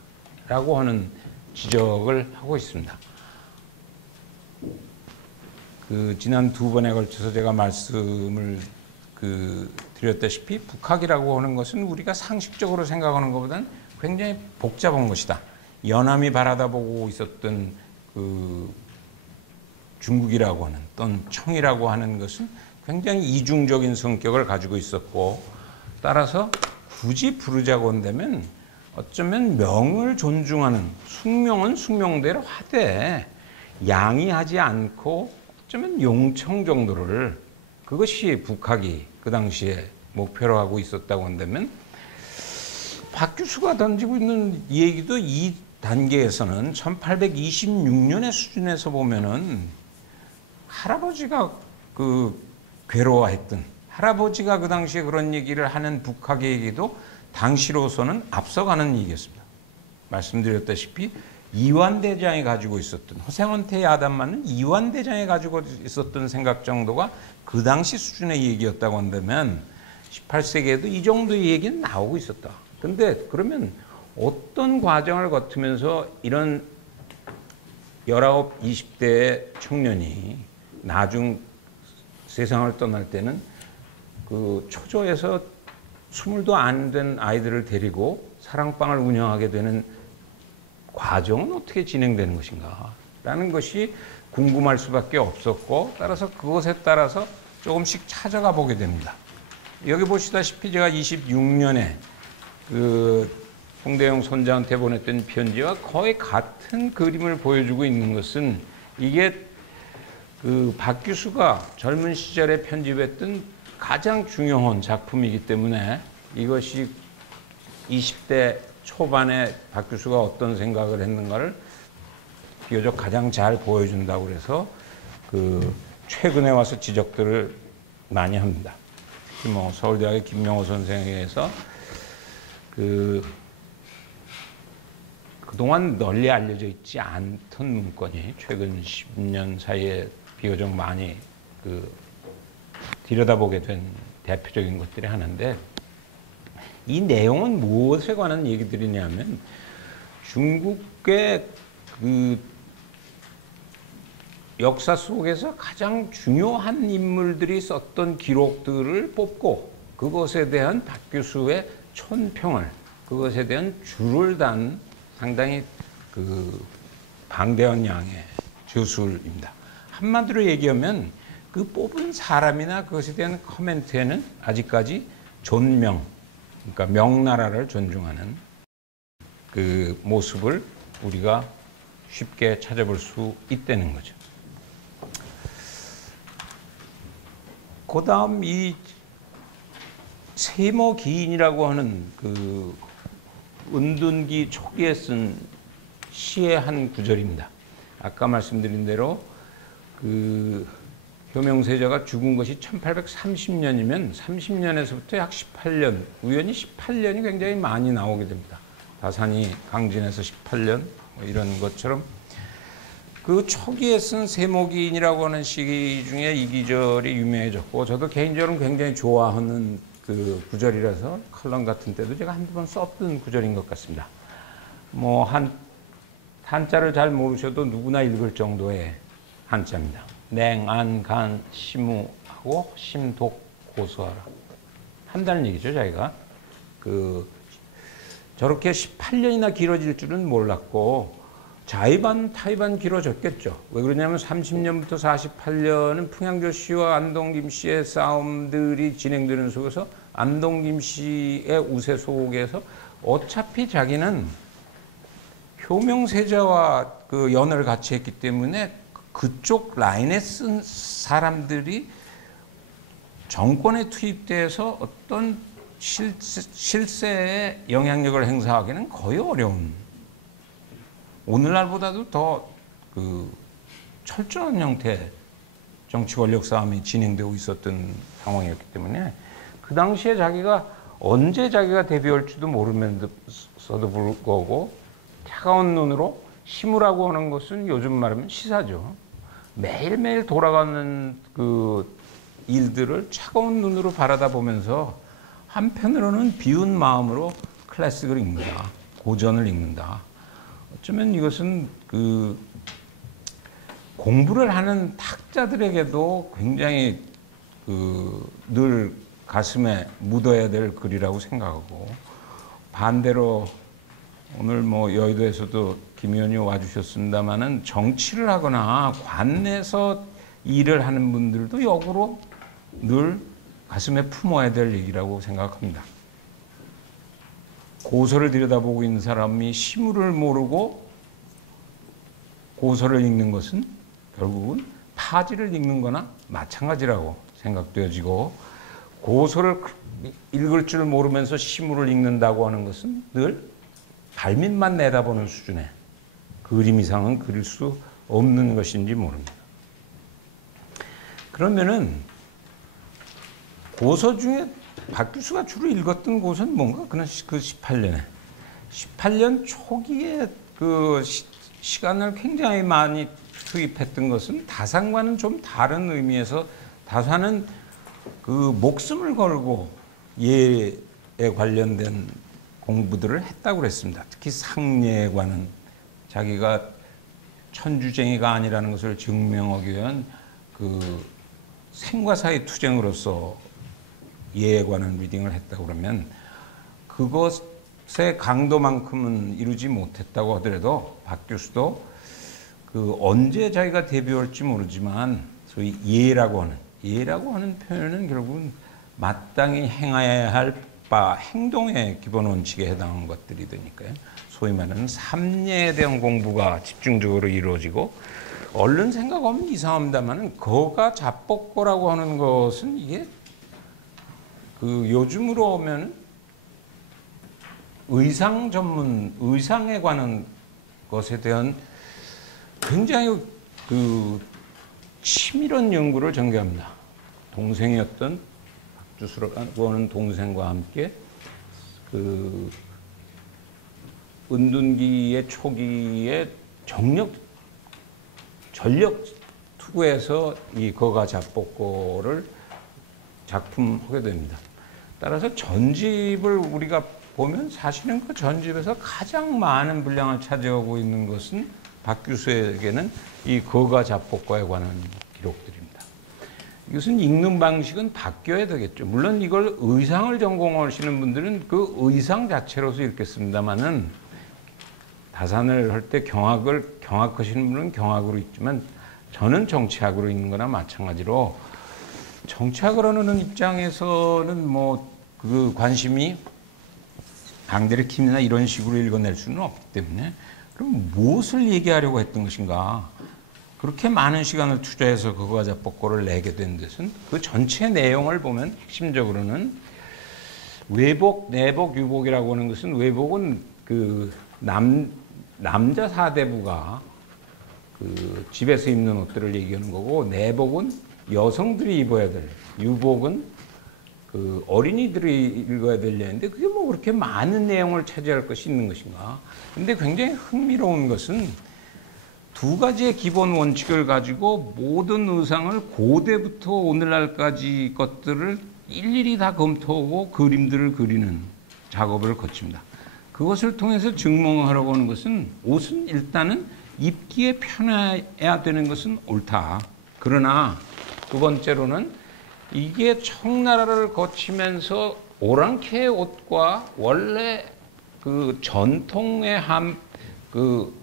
라고 하는 지적을 하고 있습니다. 그 지난 두 번에 걸쳐서 제가 말씀을 드렸다시피 북학이라고 하는 것은 우리가 상식적으로 생각하는 것보다는 굉장히 복잡한 것이다. 연암이 바라다보고 있었던 그 중국이라고 하는 또는 청이라고 하는 것은 굉장히 이중적인 성격을 가지고 있었고 따라서 굳이 부르자고 한다면 어쩌면 명을 존중하는 숙명은 숙명대로 하되 양이하지 않고 어쩌면 용청 정도를 그것이 북학이 그 당시에 목표로 하고 있었다고 한다면 박 교수가 던지고 있는 얘기도 이 단계에서는 1826년의 수준에서 보면은 할아버지가 그 괴로워했던 할아버지가 그 당시에 그런 얘기를 하는 북학의 얘기도 당시로서는 앞서가는 얘기였습니다. 말씀드렸다시피 이완대장이 가지고 있었던 허생원태 야단맞는 이완대장이 가지고 있었던 생각 정도가 그 당시 수준의 얘기였다고 한다면 18세기에도 이 정도의 얘기는 나오고 있었다. 근데 그러면 어떤 과정을 거치면서 이런 19, 20대의 청년이 나중 세상을 떠날 때는 그 초조해서 20도 안 된 아이들을 데리고 사랑방을 운영하게 되는 과정은 어떻게 진행되는 것인가 라는 것이 궁금할 수밖에 없었고 따라서 그것에 따라서 조금씩 찾아가 보게 됩니다. 여기 보시다시피 제가 26년에 그 홍대영 손자한테 보냈던 편지와 거의 같은 그림을 보여주고 있는 것은 이게 그 박 교수가 젊은 시절에 편집했던 가장 중요한 작품이기 때문에 이것이 20대 초반에 박 교수가 어떤 생각을 했는가를 비교적 가장 잘 보여준다고 그래서 그 최근에 와서 지적들을 많이 합니다. 특히 뭐 서울대학의 김명호 선생에 의해서 그 그동안 널리 알려져 있지 않던 문건이 최근 10년 사이에 비교적 많이 들여다보게 된 대표적인 것들이 하나인데, 이 내용은 무엇에 관한 얘기들이냐면 중국의 역사 속에서 가장 중요한 인물들이 썼던 기록들을 뽑고 그것에 대한 박 교수의 촌평을, 그것에 대한 줄을 단 상당히 방대한 양의 저술입니다. 한마디로 얘기하면 그 뽑은 사람이나 그것에 대한 코멘트에는 아직까지 존명, 그러니까 명나라를 존중하는 그 모습을 우리가 쉽게 찾아볼 수 있다는 거죠. 그 다음 이 세모기인이라고 하는 그 은둔기 초기에 쓴 시의 한 구절입니다. 아까 말씀드린 대로 그 효명세자가 죽은 것이 1830년이면 30년에서부터 약 18년, 우연히 18년이 굉장히 많이 나오게 됩니다. 다산이 강진에서 18년 뭐 이런 것처럼 그 초기에 쓴 세모기인이라고 하는 시 중에 이 구절이 유명해졌고, 저도 개인적으로 굉장히 좋아하는 그 구절이라서 칼럼 같은 때도 제가 한두 번 썼던 구절인 것 같습니다. 뭐 한자를 잘 모르셔도 누구나 읽을 정도의 한자입니다. 냉, 안, 간, 시무하고 심독, 고수하라. 한다는 얘기죠, 자기가. 저렇게 18년이나 길어질 줄은 몰랐고, 자의반, 타의반 길어졌겠죠. 왜 그러냐면 30년부터 48년은 풍양조 씨와 안동김 씨의 싸움들이 진행되는 속에서 안동김 씨의 우세 속에서 어차피 자기는 효명세자와 그 연을 같이 했기 때문에 그쪽 라인에 쓴 사람들이 정권에 투입돼서 어떤 실세에 영향력을 행사하기는 거의 어려운, 오늘날보다도 더 철저한 형태의 정치 권력 싸움이 진행되고 있었던 상황이었기 때문에 그 당시에 자기가 언제 자기가 데뷔할지도 모르면서도 불구하고 차가운 눈으로, 시무라고 하는 것은 요즘 말하면 시사죠. 매일매일 돌아가는 그 일들을 차가운 눈으로 바라다 보면서 한편으로는 비운 마음으로 클래식을 읽는다, 고전을 읽는다. 어쩌면 이것은 공부를 하는 학자들에게도 굉장히 늘 가슴에 묻어야 될 글이라고 생각하고, 반대로 오늘 뭐 여의도에서도 김 의원이 와주셨습니다마는 정치를 하거나 관내에서 일을 하는 분들도 역으로 늘 가슴에 품어야 될 얘기라고 생각합니다. 고서를 들여다보고 있는 사람이 시무를 모르고 고서를 읽는 것은 결국은 파지를 읽는 거나 마찬가지라고 생각되어지고, 고서를 읽을 줄 모르면서 시무를 읽는다고 하는 것은 늘 발밑만 내다보는 수준의 그림 이상은 그릴 수 없는 것인지 모릅니다. 그러면은 고서 중에 박 교수가 주로 읽었던 고서는 뭔가? 그 18년 초기에 그 시간을 굉장히 많이 투입했던 것은 다산과는 좀 다른 의미에서, 다산은 그 목숨을 걸고 예에 관련된 공부들을 했다고 그랬습니다. 특히 상례에 관한, 자기가 천주쟁이가 아니라는 것을 증명하기 위한 그 생과 사의 투쟁으로서 예에 관한 리딩을 했다고 그러면 그것의 강도만큼은 이루지 못했다고 하더라도 박 교수도 언제 자기가 데뷔할지 모르지만 소위 예라고 하는 표현은 결국은 마땅히 행해야 할 바 행동의 기본 원칙에 해당하는 것들이 되니까요. 소위 말하는 삼례에 대한 공부가 집중적으로 이루어지고, 얼른 생각하면 이상합니다만은 거가 잡복고라고 하는 것은 이게 요즘으로 오면 의상 전문, 의상에 관한 것에 대한 굉장히 치밀한 연구를 전개합니다. 동생이었던 박주수라고 하는 동생과 함께 은둔기의 초기에 전력 투구해서 이 거가자뽀꼬를 작품하게 됩니다. 따라서 전집을 우리가 보면 사실은 그 전집에서 가장 많은 분량을 차지하고 있는 것은 박규수에게는 이 거가자뽀꼬에 관한 기록들입니다. 이것은 읽는 방식은 바뀌어야 되겠죠. 물론 이걸 의상을 전공하시는 분들은 그 의상 자체로서 읽겠습니다만은 다산을 할 때 경악하시는 분은 경악으로 읽지만 저는 정치학으로 읽는 거나 마찬가지로 정치학을 하는 입장에서는 뭐 그 관심이 앙드레 킴이나 이런 식으로 읽어낼 수는 없기 때문에 그럼 무엇을 얘기하려고 했던 것인가? 그렇게 많은 시간을 투자해서 거가자뽀꼬를 내게 된 것은 그 전체 내용을 보면 핵심적으로는 외복, 내복, 유복이라고 하는 것은 외복은 그 남자 사대부가 그 집에서 입는 옷들을 얘기하는 거고 내복은 여성들이 입어야 될, 유복은 그 어린이들이 읽어야 될 내용인데 그게 뭐 그렇게 많은 내용을 차지할 것이 있는 것인가? 근데 굉장히 흥미로운 것은 두 가지의 기본 원칙을 가지고 모든 의상을 고대부터 오늘날까지 것들을 일일이 다 검토하고 그림들을 그리는 작업을 거칩니다. 그것을 통해서 증명하려고 하는 것은 옷은 일단은 입기에 편해야 되는 것은 옳다. 그러나 두 번째로는 이게 청나라를 거치면서 오랑캐의 옷과 원래 그 전통의 그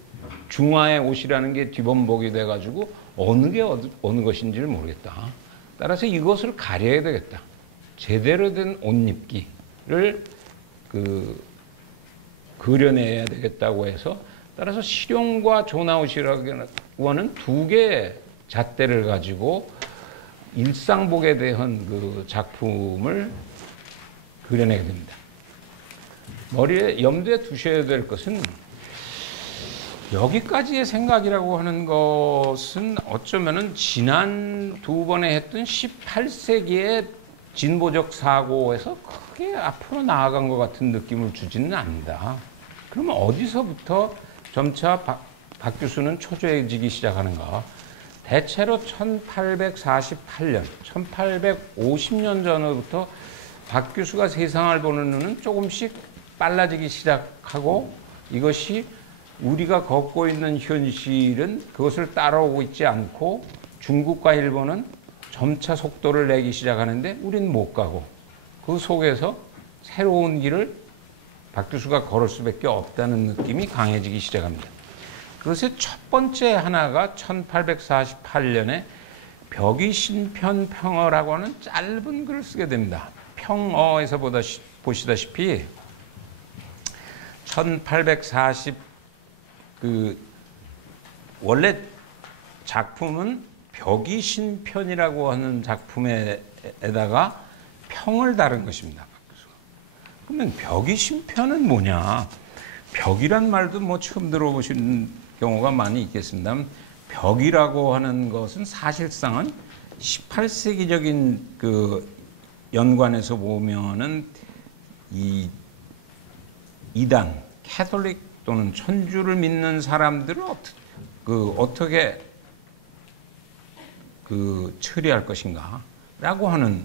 중화의 옷이라는 게 뒤범벅이 돼가지고 어느 게 어느 것인지를 모르겠다. 따라서 이것을 가려야 되겠다. 제대로 된 옷 입기를 그려내야 되겠다고 해서 따라서 실용과 조나옷이라고 하는 두 개의 잣대를 가지고 일상복에 대한 그 작품을 그려내게 됩니다. 머리에 염두에 두셔야 될 것은 여기까지의 생각이라고 하는 것은 어쩌면은 지난 두 번에 했던 18세기의 진보적 사고에서 크게 앞으로 나아간 것 같은 느낌을 주지는 않는다. 그러면 어디서부터 점차 박규수는 초조해지기 시작하는가? 대체로 1848년, 1850년 전부터 박규수가 세상을 보는 눈은 조금씩 빨라지기 시작하고 이것이 우리가 걷고 있는 현실은 그것을 따라오고 있지 않고 중국과 일본은 점차 속도를 내기 시작하는데 우린 못 가고 그 속에서 새로운 길을 박규수가 걸을 수밖에 없다는 느낌이 강해지기 시작합니다. 그것의 첫 번째 하나가 1848년에 벽의신편평어라고 하는 짧은 글을 쓰게 됩니다. 평어에서 보시다시피 1840 원래 작품은 벽의신편이라고 하는 작품에다가 평을 다룬 것입니다. 그러면 벽의신편은 뭐냐? 벽이란 말도 뭐 처음 들어보신 경우가 많이 있겠습니다. 벽이라고 하는 것은 사실상은 18세기적인 그 연관에서 보면은 이 이단, 캐톨릭 또는 천주를 믿는 사람들을 어떻게 처리할 것인가라고 하는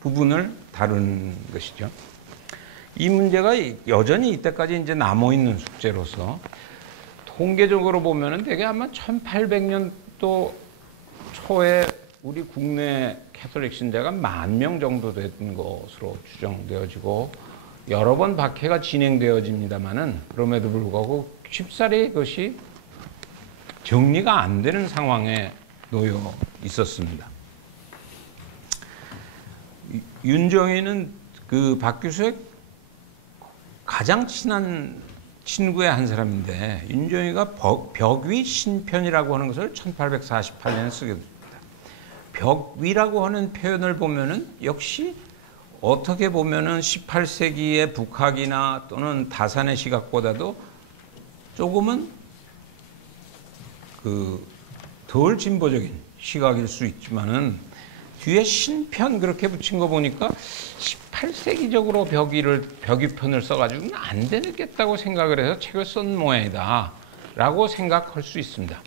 부분을 다룬 것이죠. 이 문제가 여전히 이때까지 이제 남아있는 숙제로서 통계적으로 보면은 대개 아마 1800년도 초에 우리 국내 캐톨릭 신자가 10,000명 정도 되는 것으로 추정되어지고 여러 번 박해가 진행되어집니다만은 그럼에도 불구하고 쉽사리 그것이 정리가 안 되는 상황에 놓여 있었습니다. 윤정희는 그 박규수의 가장 친한 친구의 한 사람인데 윤정희가 벽위 신편이라고 하는 것을 1848년에 쓰게 됩니다. 벽위라고 하는 표현을 보면은 역시 어떻게 보면은 18세기의 북학이나 또는 다산의 시각보다도 조금은 덜 진보적인 시각일 수 있지만은 뒤에 신편 그렇게 붙인 거 보니까 18세기적으로 벽위편을 써가지고는 안 되겠다고 생각을 해서 책을 쓴 모양이다 라고 생각할 수 있습니다.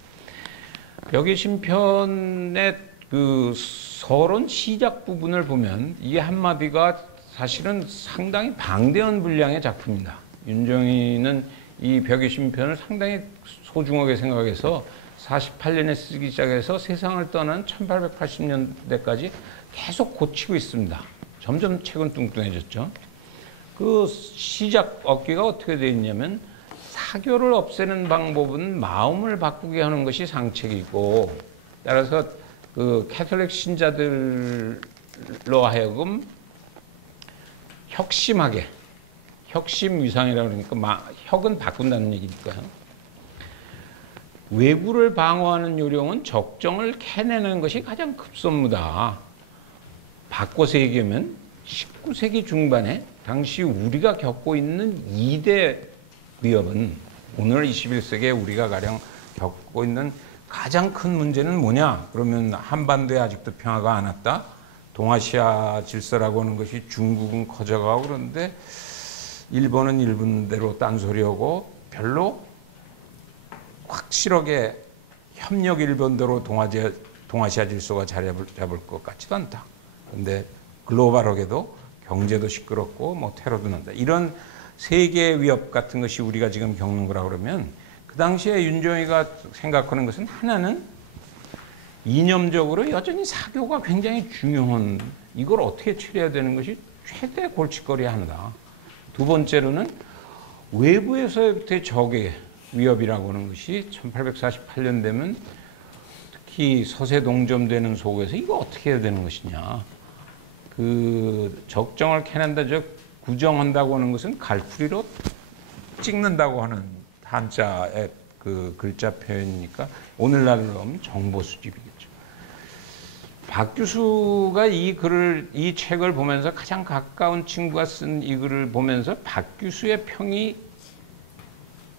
벽위 심편의 그 서론 시작 부분을 보면 이 한마디가 사실은 상당히 방대한 분량의 작품입니다. 윤정이는 이 벽위 심편을 상당히 소중하게 생각해서 48년에 쓰기 시작해서 세상을 떠난 1880년대까지 계속 고치고 있습니다. 점점 책은 뚱뚱해졌죠. 그 시작 어깨가 어떻게 되어 있냐면 사교를 없애는 방법은 마음을 바꾸게 하는 것이 상책이고, 따라서 그 캐톨릭 신자들로 하여금 혁심하게, 혁심 위상이라고 그러니까 혁은 바꾼다는 얘기니까요. 외구를 방어하는 요령은 적정을 캐내는 것이 가장 급선무다. 바꿔서 얘기하면 19세기 중반에 당시 우리가 겪고 있는 2대 위협은, 오늘 21세기에 우리가 가령 겪고 있는 가장 큰 문제는 뭐냐? 그러면 한반도에 아직도 평화가 안 왔다. 동아시아 질서라고 하는 것이 중국은 커져가고 그러는데 일본은 일본대로 딴소리하고 별로 확실하게 협력 일본대로 동아시아 질서가 자리 잡을 것 같지도 않다. 그런데 글로벌하게도 경제도 시끄럽고 뭐 테러도 난다. 이런 세계 위협 같은 것이 우리가 지금 겪는 거라 그러면 그 당시에 윤정이가 생각하는 것은, 하나는 이념적으로 여전히 사교가 굉장히 중요한, 이걸 어떻게 처리해야 되는 것이 최대 골칫거리 하나다. 두 번째로는 외부에서부터의 적의 위협이라고 하는 것이 1848년 되면 특히 서세 동점되는 속에서 이거 어떻게 해야 되는 것이냐. 그 적정을 캐낸다, 즉 구정한다고 하는 것은 갈쿠리로 찍는다고 하는 한자의 그 글자 표현이니까 오늘날로 하면 정보 수집이겠죠. 박 교수가 이 책을 보면서 가장 가까운 친구가 쓴 이 글을 보면서 박 교수의 평이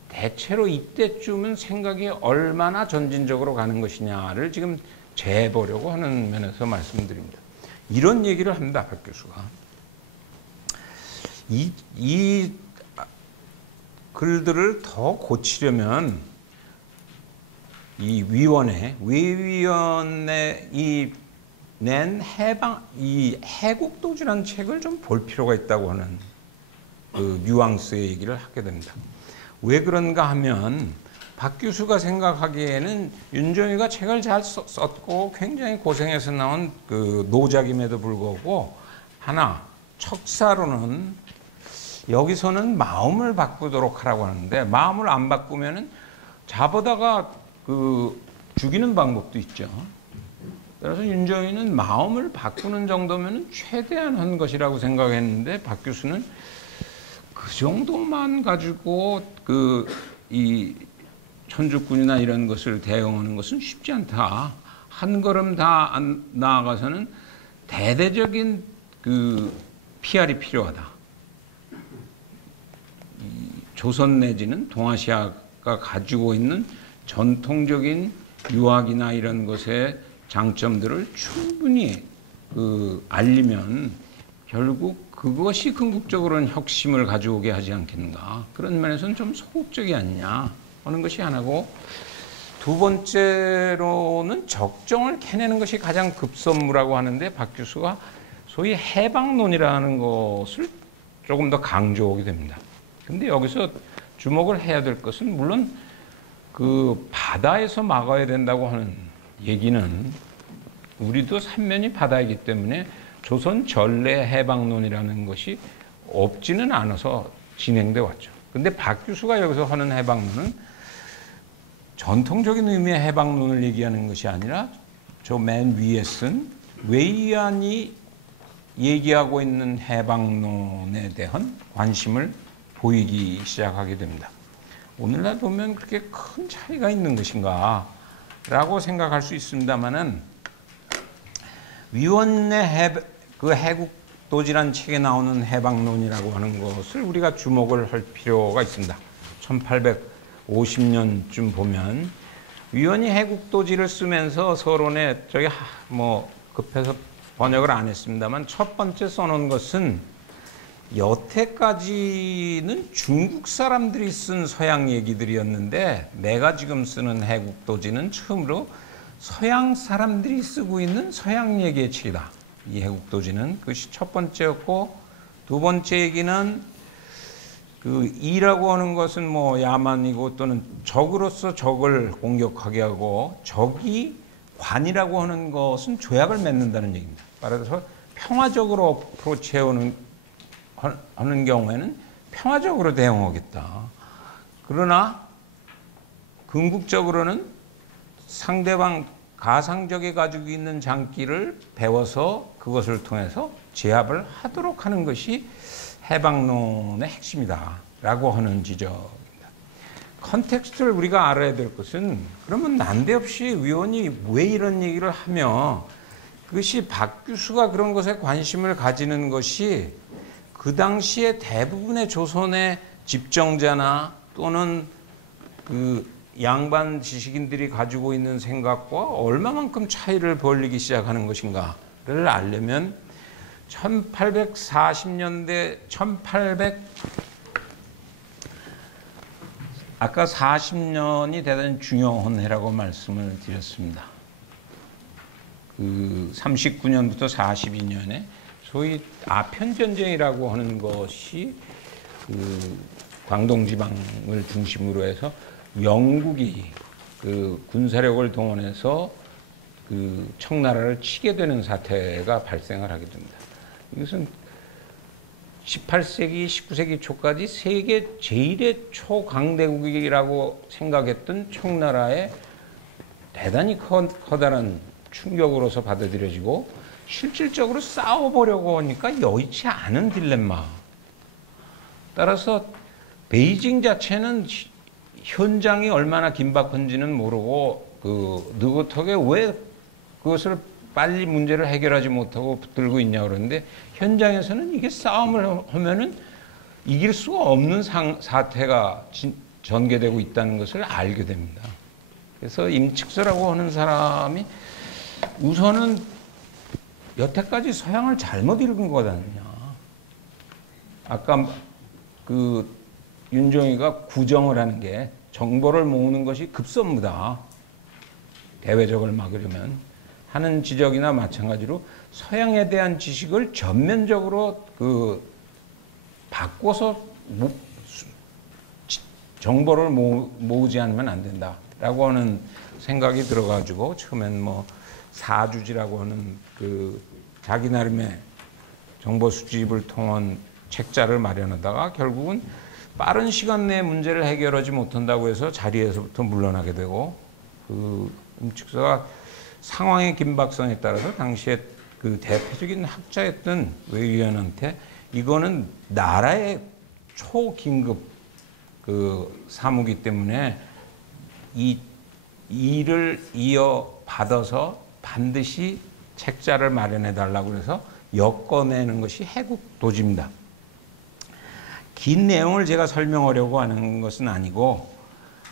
대체로 이때쯤은 생각이 얼마나 전진적으로 가는 것이냐를 지금 재보려고 하는 면에서 말씀드립니다. 이런 얘기를 합니다, 박 교수가. 이 글들을 더 고치려면 이 외위원회 낸 해국도지라는 책을 좀 볼 필요가 있다고 하는 그 뉘앙스의 얘기를 하게 됩니다. 왜 그런가 하면 박 교수가 생각하기에는 윤정이가 책을 잘 썼고 굉장히 고생해서 나온 그 노작임에도 불구하고 하나, 척사로는 여기서는 마음을 바꾸도록 하라고 하는데, 마음을 안 바꾸면은 잡아다가 그 죽이는 방법도 있죠. 그래서 윤정이는 마음을 바꾸는 정도면은 최대한 한 것이라고 생각했는데, 박 교수는 그 정도만 가지고 이 천주군이나 이런 것을 대응하는 것은 쉽지 않다. 한 걸음 다 나아가서는 대대적인 그 PR이 필요하다. 조선 내지는 동아시아가 가지고 있는 전통적인 유학이나 이런 것의 장점들을 충분히 알리면 결국 그것이 궁극적으로는 혁심을 가져오게 하지 않겠는가. 그런 면에서는 좀 소극적이 아니냐 하는 것이 하나고, 두 번째로는 적정을 캐내는 것이 가장 급선무라고 하는데, 박 교수가 소위 해방론이라는 것을 조금 더 강조하게 됩니다. 근데 여기서 주목을 해야 될 것은, 물론 그 바다에서 막아야 된다고 하는 얘기는 우리도 삼면이 바다이기 때문에 조선 전래 해방론이라는 것이 없지는 않아서 진행돼 왔죠. 근데 박 교수가 여기서 하는 해방론은 전통적인 의미의 해방론을 얘기하는 것이 아니라 저 맨 위에 쓴 웨이안이 얘기하고 있는 해방론에 대한 관심을 보이기 시작하게 됩니다. 오늘날 보면 그렇게 큰 차이가 있는 것인가 라고 생각할 수 있습니다만은, 위원회 그 해국도지란 책에 나오는 해방론이라고 하는 것을 우리가 주목을 할 필요가 있습니다. 1850년쯤 보면 위원이 해국도지를 쓰면서 서론에, 저기 뭐 급해서 번역을 안 했습니다만 첫 번째 써놓은 것은 여태까지는 중국 사람들이 쓴 서양 얘기들이었는데 내가 지금 쓰는 해국도지는 처음으로 서양 사람들이 쓰고 있는 서양 얘기의 책이다. 이 해국도지는 그것이 첫 번째였고, 두 번째 얘기는 그 이라고 하는 것은 뭐 야만이고 또는 적으로서 적을 공격하게 하고, 적이 관이라고 하는 것은 조약을 맺는다는 얘기입니다. 말해서 평화적으로 어프로치해오는 하는 경우에는 평화적으로 대응하겠다. 그러나 궁극적으로는 상대방 가상적에 가지고 있는 장기를 배워서 그것을 통해서 제압을 하도록 하는 것이 해방론의 핵심이다 라고 하는 지적입니다. 컨텍스트를 우리가 알아야 될 것은, 그러면 난데없이 위원이 왜 이런 얘기를 하며 그것이 박 교수가 그런 것에 관심을 가지는 것이 그 당시에 대부분의 조선의 집정자나 또는 그 양반 지식인들이 가지고 있는 생각과 얼마만큼 차이를 벌리기 시작하는 것인가를 알려면 1840년대 아까 40년이 대단히 중요한 해라고 말씀을 드렸습니다. 그 39년부터 42년에 소위 아편전쟁이라고 하는 것이 그 광동지방을 중심으로 해서 영국이 그 군사력을 동원해서 그 청나라를 치게 되는 사태가 발생을 하게 됩니다. 이것은 18세기, 19세기 초까지 세계 제1의 초강대국이라고 생각했던 청나라의 대단히 커다란 충격으로서 받아들여지고, 실질적으로 싸워보려고 하니까 여의치 않은 딜레마. 따라서 베이징 자체는 현장이 얼마나 긴박한지는 모르고 그 느긋하게 왜 그것을 빨리 문제를 해결하지 못하고 붙들고 있냐 그러는데, 현장에서는 이게 싸움을 하면은 이길 수가 없는 사태가 전개되고 있다는 것을 알게 됩니다. 그래서 임측서라고 하는 사람이 우선은 여태까지 서양을 잘못 읽은 거거든요. 아까 그 윤종이가 구정을 하는 게 정보를 모으는 것이 급선무다. 대외적을 막으려면 하는 지적이나 마찬가지로 서양에 대한 지식을 전면적으로 그 바꿔서 정보를 모으지 않으면 안 된다라고 하는 생각이 들어가지고 처음엔 뭐 사주지라고 하는 그 자기 나름의 정보 수집을 통한 책자를 마련하다가 결국은 빠른 시간 내에 문제를 해결하지 못한다고 해서 자리에서부터 물러나게 되고, 그 임측서가 상황의 긴박성에 따라서 당시에 그 대표적인 학자였던 외위원한테 이거는 나라의 초긴급 그 사무기 때문에 이 일을 이어받아서 반드시 책자를 마련해 달라고 그래서 엮어내는 것이 해국도지입니다. 긴 내용을 제가 설명하려고 하는 것은 아니고,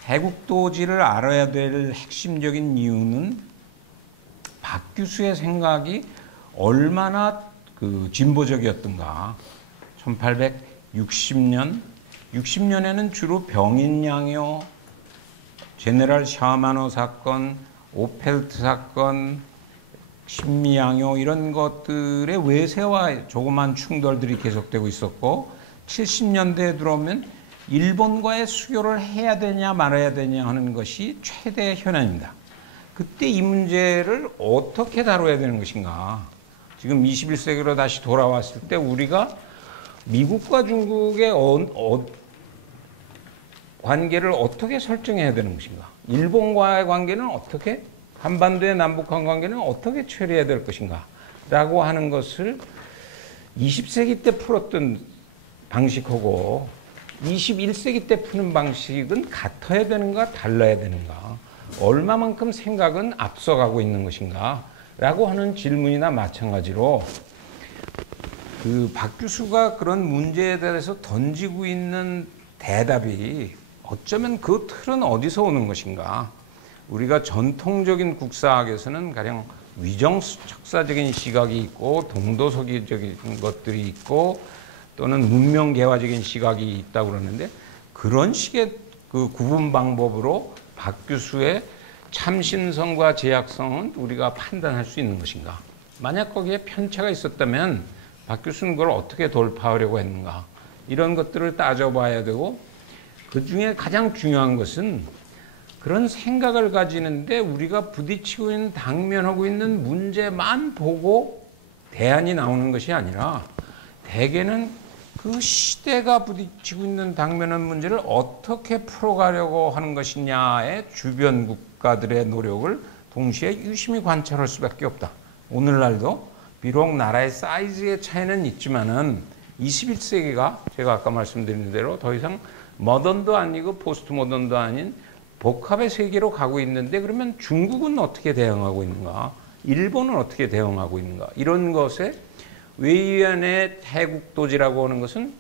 해국도지를 알아야 될 핵심적인 이유는 박 교수의 생각이 얼마나 그 진보적이었던가. 1860년에는 주로 병인양요, 제네럴 샤마노 사건, 오펠트 사건, 신미양요 이런 것들의 외세와 조그만 충돌들이 계속되고 있었고, 70년대에 들어오면 일본과의 수교를 해야 되냐 말아야 되냐 하는 것이 최대 현안입니다. 그때 이 문제를 어떻게 다뤄야 되는 것인가. 지금 21세기로 다시 돌아왔을 때 우리가 미국과 중국의 관계를 어떻게 설정해야 되는 것인가. 일본과의 관계는 어떻게, 한반도의 남북한 관계는 어떻게 처리해야 될 것인가 라고 하는 것을 20세기 때 풀었던 방식하고 21세기 때 푸는 방식은 같아야 되는가 달라야 되는가, 얼마만큼 생각은 앞서가고 있는 것인가 라고 하는 질문이나 마찬가지로 그 박 교수가 그런 문제에 대해서 던지고 있는 대답이 어쩌면 그 틀은 어디서 오는 것인가. 우리가 전통적인 국사학에서는 가령 위정척사적인 시각이 있고 동도서기적인 것들이 있고 또는 문명개화적인 시각이 있다고 그러는데 그런 식의 그 구분 방법으로 박 교수의 참신성과 제약성은 우리가 판단할 수 있는 것인가? 만약 거기에 편차가 있었다면 박 교수는 그걸 어떻게 돌파하려고 했는가? 이런 것들을 따져봐야 되고 그 중에 가장 중요한 것은 그런 생각을 가지는데 우리가 부딪히고 있는 당면하고 있는 문제만 보고 대안이 나오는 것이 아니라 대개는 그 시대가 부딪히고 있는 당면한 문제를 어떻게 풀어가려고 하는 것이냐의 주변 국가들의 노력을 동시에 유심히 관찰할 수밖에 없다. 오늘날도 비록 나라의 사이즈의 차이는 있지만은 21세기가 제가 아까 말씀드린 대로 더 이상 모던도 아니고 포스트 모던도 아닌 복합의 세계로 가고 있는데 그러면 중국은 어떻게 대응하고 있는가? 일본은 어떻게 대응하고 있는가? 이런 것에 웨이위안의 태국도지라고 하는 것은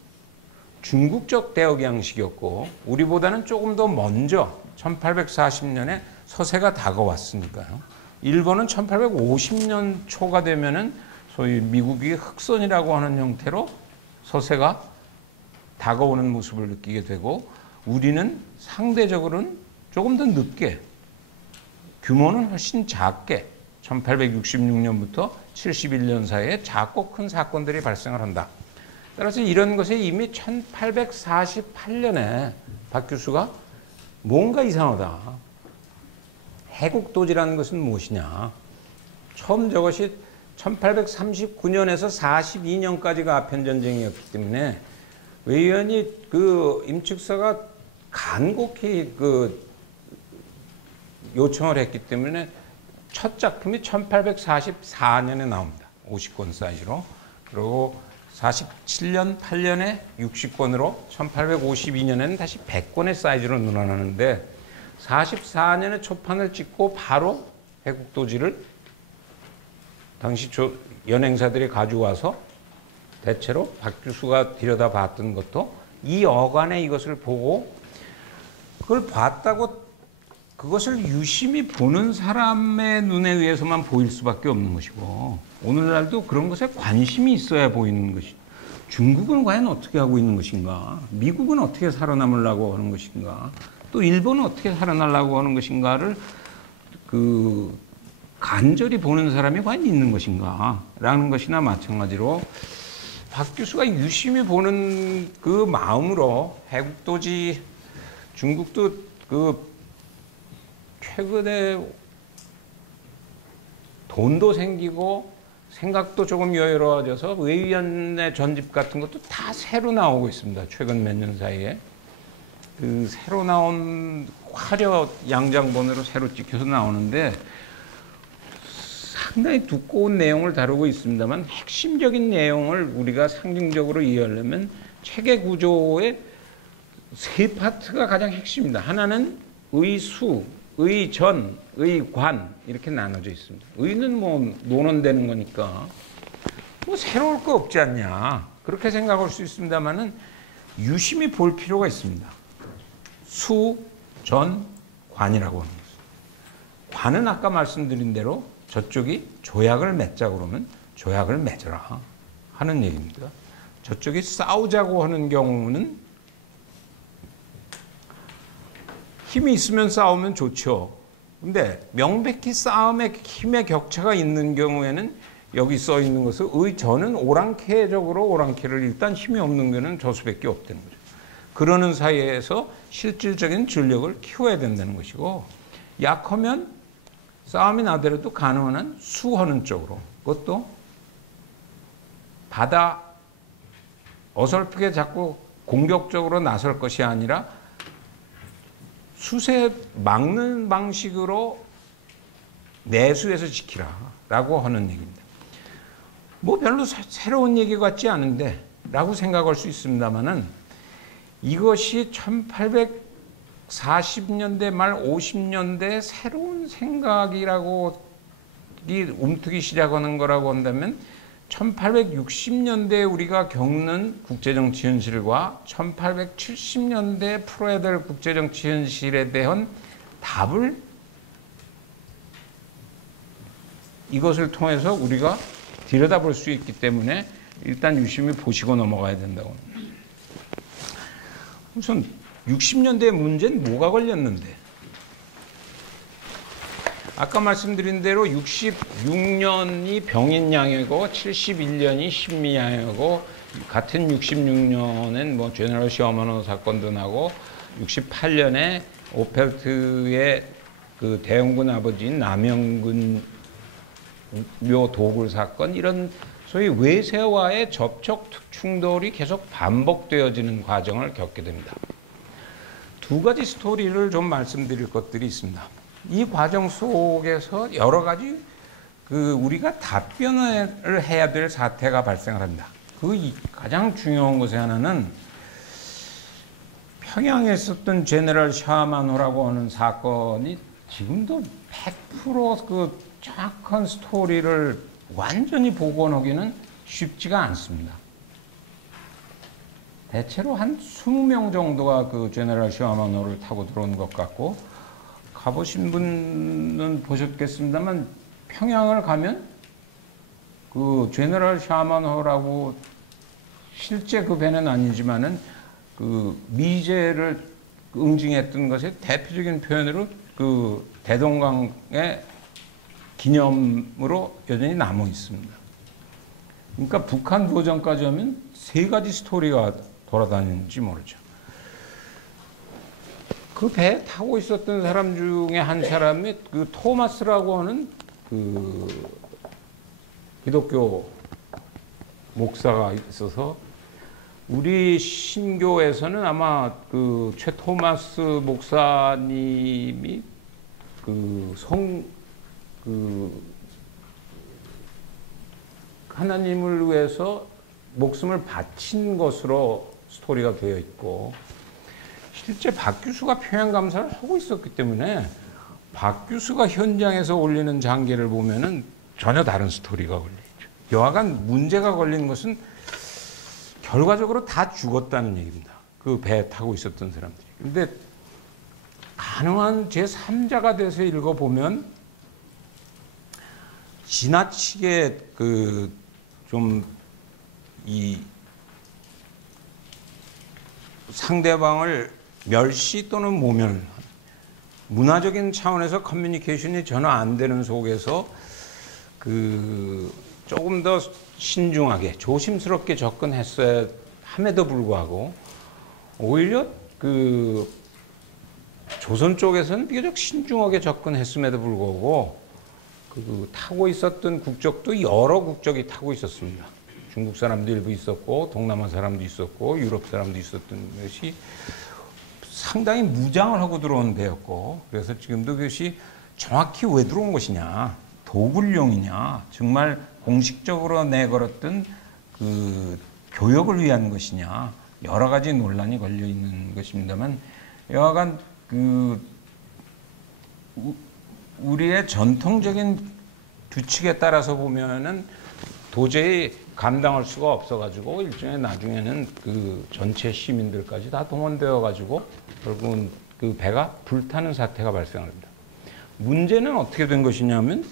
중국적 대응 양식이었고 우리보다는 조금 더 먼저 1840년에 서세가 다가왔으니까요. 일본은 1850년 초가 되면은 소위 미국이 흑선이라고 하는 형태로 서세가 다가오는 모습을 느끼게 되고 우리는 상대적으로는 조금 더 늦게 규모는 훨씬 작게 1866년부터 71년 사이에 작고 큰 사건들이 발생을 한다. 따라서 이런 것에 이미 1848년에 박 교수가 뭔가 이상하다. 해국도지라는 것은 무엇이냐. 처음 저것이 1839년에서 42년까지가 아편전쟁이었기 때문에 웨이위안이 그 임측사가 간곡히 그 요청을 했기 때문에 첫 작품이 1844년에 나옵니다. 50권 사이즈로. 그리고 47년, 8년에 60권으로 1852년에는 다시 100권의 사이즈로 늘어나는데 44년에 초판을 찍고 바로 해국도지를 당시 연행사들이 가져와서 대체로 박 교수가 들여다봤던 것도 이 어간에 이것을 보고 그걸 봤다고 그것을 유심히 보는 사람의 눈에 의해서만 보일 수밖에 없는 것이고 오늘날도 그런 것에 관심이 있어야 보이는 것이 중국은 과연 어떻게 하고 있는 것인가 미국은 어떻게 살아남으려고 하는 것인가 또 일본은 어떻게 살아나려고 하는 것인가를 그 간절히 보는 사람이 과연 있는 것인가 라는 것이나 마찬가지로 박 교수가 유심히 보는 그 마음으로 해국도지 중국도 그 최근에 돈도 생기고 생각도 조금 여유로워져서 웨이위안의 전집 같은 것도 다 새로 나오고 있습니다. 최근 몇 년 사이에. 그 새로 나온 화려 양장본으로 새로 찍혀서 나오는데 상당히 두꺼운 내용을 다루고 있습니다만 핵심적인 내용을 우리가 상징적으로 이해하려면 체계 구조의 세 파트가 가장 핵심입니다. 하나는 의수, 의전, 의관 이렇게 나눠져 있습니다. 의는 뭐 논언되는 거니까 뭐 새로울 거 없지 않냐 그렇게 생각할 수 있습니다만은 유심히 볼 필요가 있습니다. 수, 전, 관이라고 하는 것입니다. 관은 아까 말씀드린 대로 저쪽이 조약을 맺자 그러면 조약을 맺어라 하는 얘기입니다. 저쪽이 싸우자고 하는 경우는 힘이 있으면 싸우면 좋죠. 근데 명백히 싸움에 힘의 격차가 있는 경우에는 여기 써 있는 것은 저는 오랑캐적으로 오랑캐를 일단 힘이 없는 거는 저 수밖에 없다는 거죠. 그러는 사이에서 실질적인 전력을 키워야 된다는 것이고 약하면 싸움이 나더라도 가능한 한 수하는 쪽으로 그것도 받아 어설프게 자꾸 공격적으로 나설 것이 아니라 수세 막는 방식으로 내수해서 지키라 라고 하는 얘기입니다. 뭐 별로 새로운 얘기 같지 않은데 라고 생각할 수 있습니다만은 이것이 1840년대 말 50년대 새로운 생각이라고 움트기 시작하는 거라고 한다면 1860년대에 우리가 겪는 국제정치 현실과 1870년대에 풀어야 될 국제정치 현실에 대한 답을 이것을 통해서 우리가 들여다볼 수 있기 때문에 일단 유심히 보시고 넘어가야 된다고. 우선 60년대 문제는 뭐가 걸렸는데? 아까 말씀드린 대로 66년이 병인양이고 71년이 신미양이고 같은 66년엔 뭐 제너럴 셔먼호 사건도 나고 68년에 오펠트의 그 대원군 아버지인 남영근 묘 도굴 사건 이런 소위 외세와의 접촉 충돌이 계속 반복되어지는 과정을 겪게 됩니다. 두 가지 스토리를 좀 말씀드릴 것들이 있습니다. 이 과정 속에서 여러 가지 우리가 답변을 해야 될 사태가 발생을 합니다. 가장 중요한 것의 하나는 평양에 있었던 제너럴 샤먼호라고 하는 사건이 지금도 100% 정확한 스토리를 완전히 복원하기는 쉽지가 않습니다. 대체로 한 20명 정도가 제너럴 샤먼호를 타고 들어온 것 같고, 가보신 분은 보셨겠습니다만 평양을 가면 제너럴 샤먼호라고 실제 배는 아니지만은 미제를 응징했던 것의 대표적인 표현으로 대동강의 기념으로 여전히 남아 있습니다. 그러니까 북한 도전까지 하면 3가지 스토리가 돌아다니는지 모르죠. 배에 타고 있었던 사람 중에 한 사람이 토마스라고 하는 기독교 목사가 있어서 우리 신교에서는 아마 최 토마스 목사님이 하나님을 위해서 목숨을 바친 것으로 스토리가 되어 있고, 실제 박규수가 평양 감사를 하고 있었기 때문에 박규수가 현장에서 올리는 장계를 보면은 전혀 다른 스토리가 걸리죠. 여하간 문제가 걸린 것은 결과적으로 다 죽었다는 얘기입니다. 배에 타고 있었던 사람들이. 근데 가능한 제3자가 돼서 읽어보면 지나치게 좀 상대방을 멸시 또는 모멸, 문화적인 차원에서 커뮤니케이션이 전혀 안 되는 속에서 조금 더 신중하게 조심스럽게 접근했어야 함에도 불구하고 오히려 조선 쪽에서는 비교적 신중하게 접근했음에도 불구하고 타고 있었던 국적도 여러 국적이 타고 있었습니다. 중국 사람도 일부 있었고 동남아 사람도 있었고 유럽 사람도 있었던 것이 상당히 무장을 하고 들어온 배였고, 그래서 지금도 그것이 정확히 왜 들어온 것이냐, 도굴용이냐, 정말 공식적으로 내걸었던 교역을 위한 것이냐, 여러 가지 논란이 걸려 있는 것입니다만, 여하간 우리의 전통적인 규칙에 따라서 보면은 도저히 감당할 수가 없어가지고 일종의 나중에는 전체 시민들까지 다 동원되어가지고 결국은 배가 불타는 사태가 발생합니다. 문제는 어떻게 된 것이냐면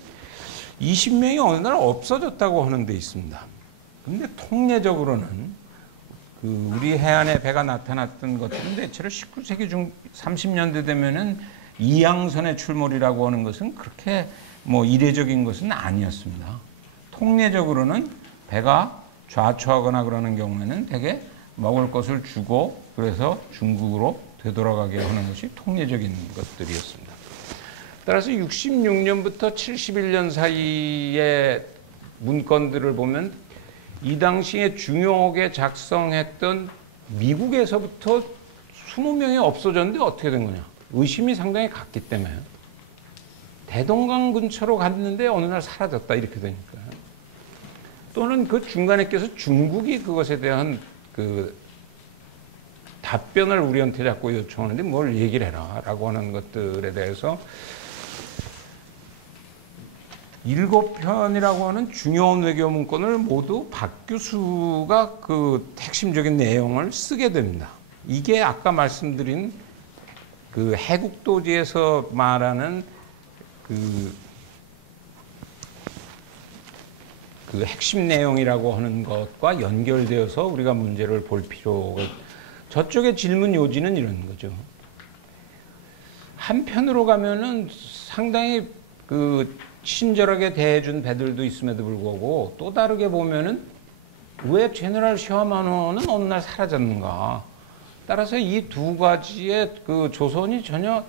20명이 어느 날 없어졌다고 하는 데 있습니다. 근데 통례적으로는 우리 해안에 배가 나타났던 것들은 대체로 19세기 중 30년대 되면은 이양선의 출몰이라고 하는 것은 그렇게 이례적인 것은 아니었습니다. 통례적으로는 배가 좌초하거나 그러는 경우에는 대개 먹을 것을 주고 그래서 중국으로 되돌아가게 하는 것이 통례적인 것들이었습니다. 따라서 66년부터 71년 사이의 문건들을 보면 이 당시에 중요하게 작성했던 미국에서부터 20명이 없어졌는데 어떻게 된 거냐. 의심이 상당히 갔기 때문에 대동강 근처로 갔는데 어느 날 사라졌다 이렇게 되니까. 또는 중간에 껴서 중국이 그것에 대한 답변을 우리한테 자꾸 요청하는데 뭘 얘기를 해라 라고 하는 것들에 대해서 7편이라고 하는 중요한 외교 문건을 모두 박규수가 핵심적인 내용을 쓰게 됩니다. 이게 아까 말씀드린 해국도지에서 말하는 그 핵심 내용이라고 하는 것과 연결되어서 우리가 문제를 볼 필요가, 저쪽의 질문 요지는 이런 거죠. 한편으로 가면은 상당히 그 친절하게 대해준 배들도 있음에도 불구하고 또 다르게 보면은 왜 제너럴 샤마노는 어느 날 사라졌는가. 따라서 이 두 가지의 그 조선이 전혀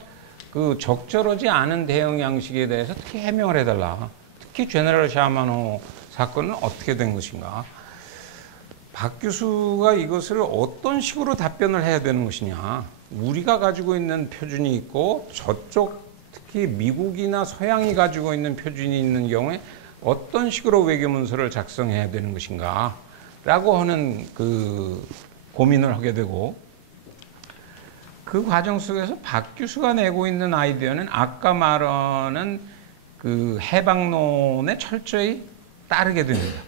그 적절하지 않은 대응 양식에 대해서 특히 해명을 해달라. 특히 제너럴 샤마노 사건은 어떻게 된 것인가. 박 교수가 이것을 어떤 식으로 답변을 해야 되는 것이냐. 우리가 가지고 있는 표준이 있고 저쪽 특히 미국이나 서양이 가지고 있는 표준이 있는 경우에 어떤 식으로 외교문서를 작성해야 되는 것인가 라고 하는 그 고민을 하게 되고, 그 과정 속에서 박 교수가 내고 있는 아이디어는 아까 말하는 그 해방론에 철저히 따르게 됩니다.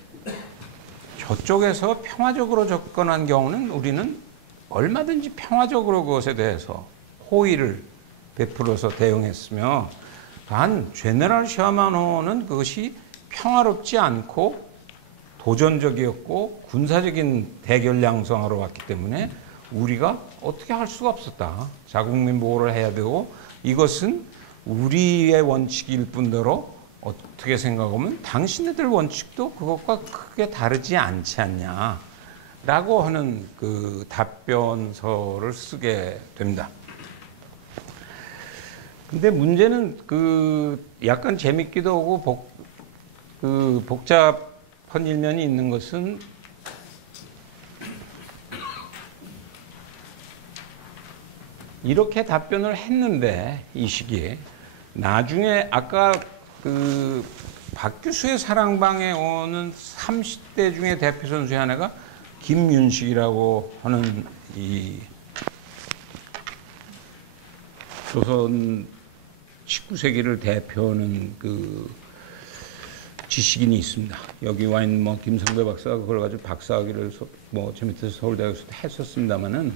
저쪽에서 평화적으로 접근한 경우는 우리는 얼마든지 평화적으로 그것에 대해서 호의를 베풀어서 대응했으며, 단 제너럴 샤마노는 그것이 평화롭지 않고 도전적이었고 군사적인 대결 양상으로 왔기 때문에 우리가 어떻게 할 수가 없었다. 자국민 보호를 해야 되고, 이것은 우리의 원칙일 뿐더러 어떻게 생각하면 당신네들 원칙도 그것과 크게 다르지 않지 않냐 라고 하는 그 답변서를 쓰게 됩니다. 근데 문제는 그 약간 재밌기도 하고 복잡한 일면이 있는 것은, 이렇게 답변을 했는데 이 시기에 나중에 아까 그 박 교수의 사랑방에 오는 30대 중에 대표 선수의 하나가 김윤식이라고 하는 이 조선 19세기를 대표하는 그 지식인이 있습니다. 여기 와 있는 뭐 김성배 박사가 그걸 가지고 박사학위를 뭐 저 밑에서 서울대학에서 했었습니다만은,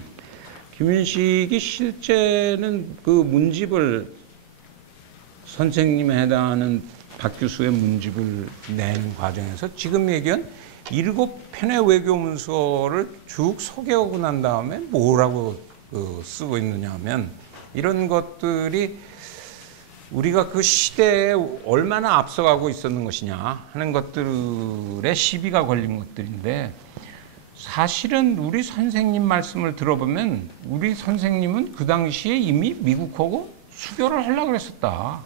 김윤식이 실제는 그 문집을 선생님에 해당하는 박 교수의 문집을 내는 과정에서 지금 얘기한 7편의 외교문서를 쭉 소개하고 난 다음에 뭐라고 쓰고 있느냐 하면, 이런 것들이 우리가 그 시대에 얼마나 앞서가고 있었는 것이냐 하는 것들의 시비가 걸린 것들인데, 사실은 우리 선생님 말씀을 들어보면 우리 선생님은 그 당시에 이미 미국하고 수교를 하려고 했었다.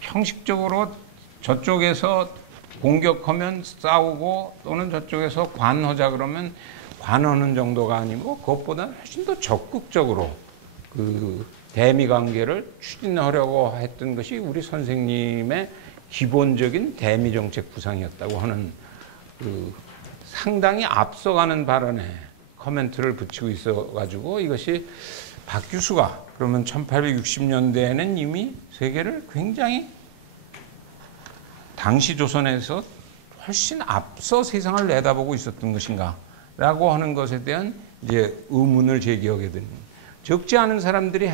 형식적으로 저쪽에서 공격하면 싸우고, 또는 저쪽에서 관하자 그러면 관하는 정도가 아니고 그것보다 훨씬 더 적극적으로 그 대미 관계를 추진하려고 했던 것이 우리 선생님의 기본적인 대미 정책 구상이었다고 하는 그 상당히 앞서가는 발언에 코멘트를 붙이고 있어가지고, 이것이 박 교수가 그러면 1860년대에는 이미 세계를 굉장히 당시 조선에서 훨씬 앞서 세상을 내다보고 있었던 것인가 라고 하는 것에 대한 이제 의문을 제기하게 되는, 적지 않은 사람들이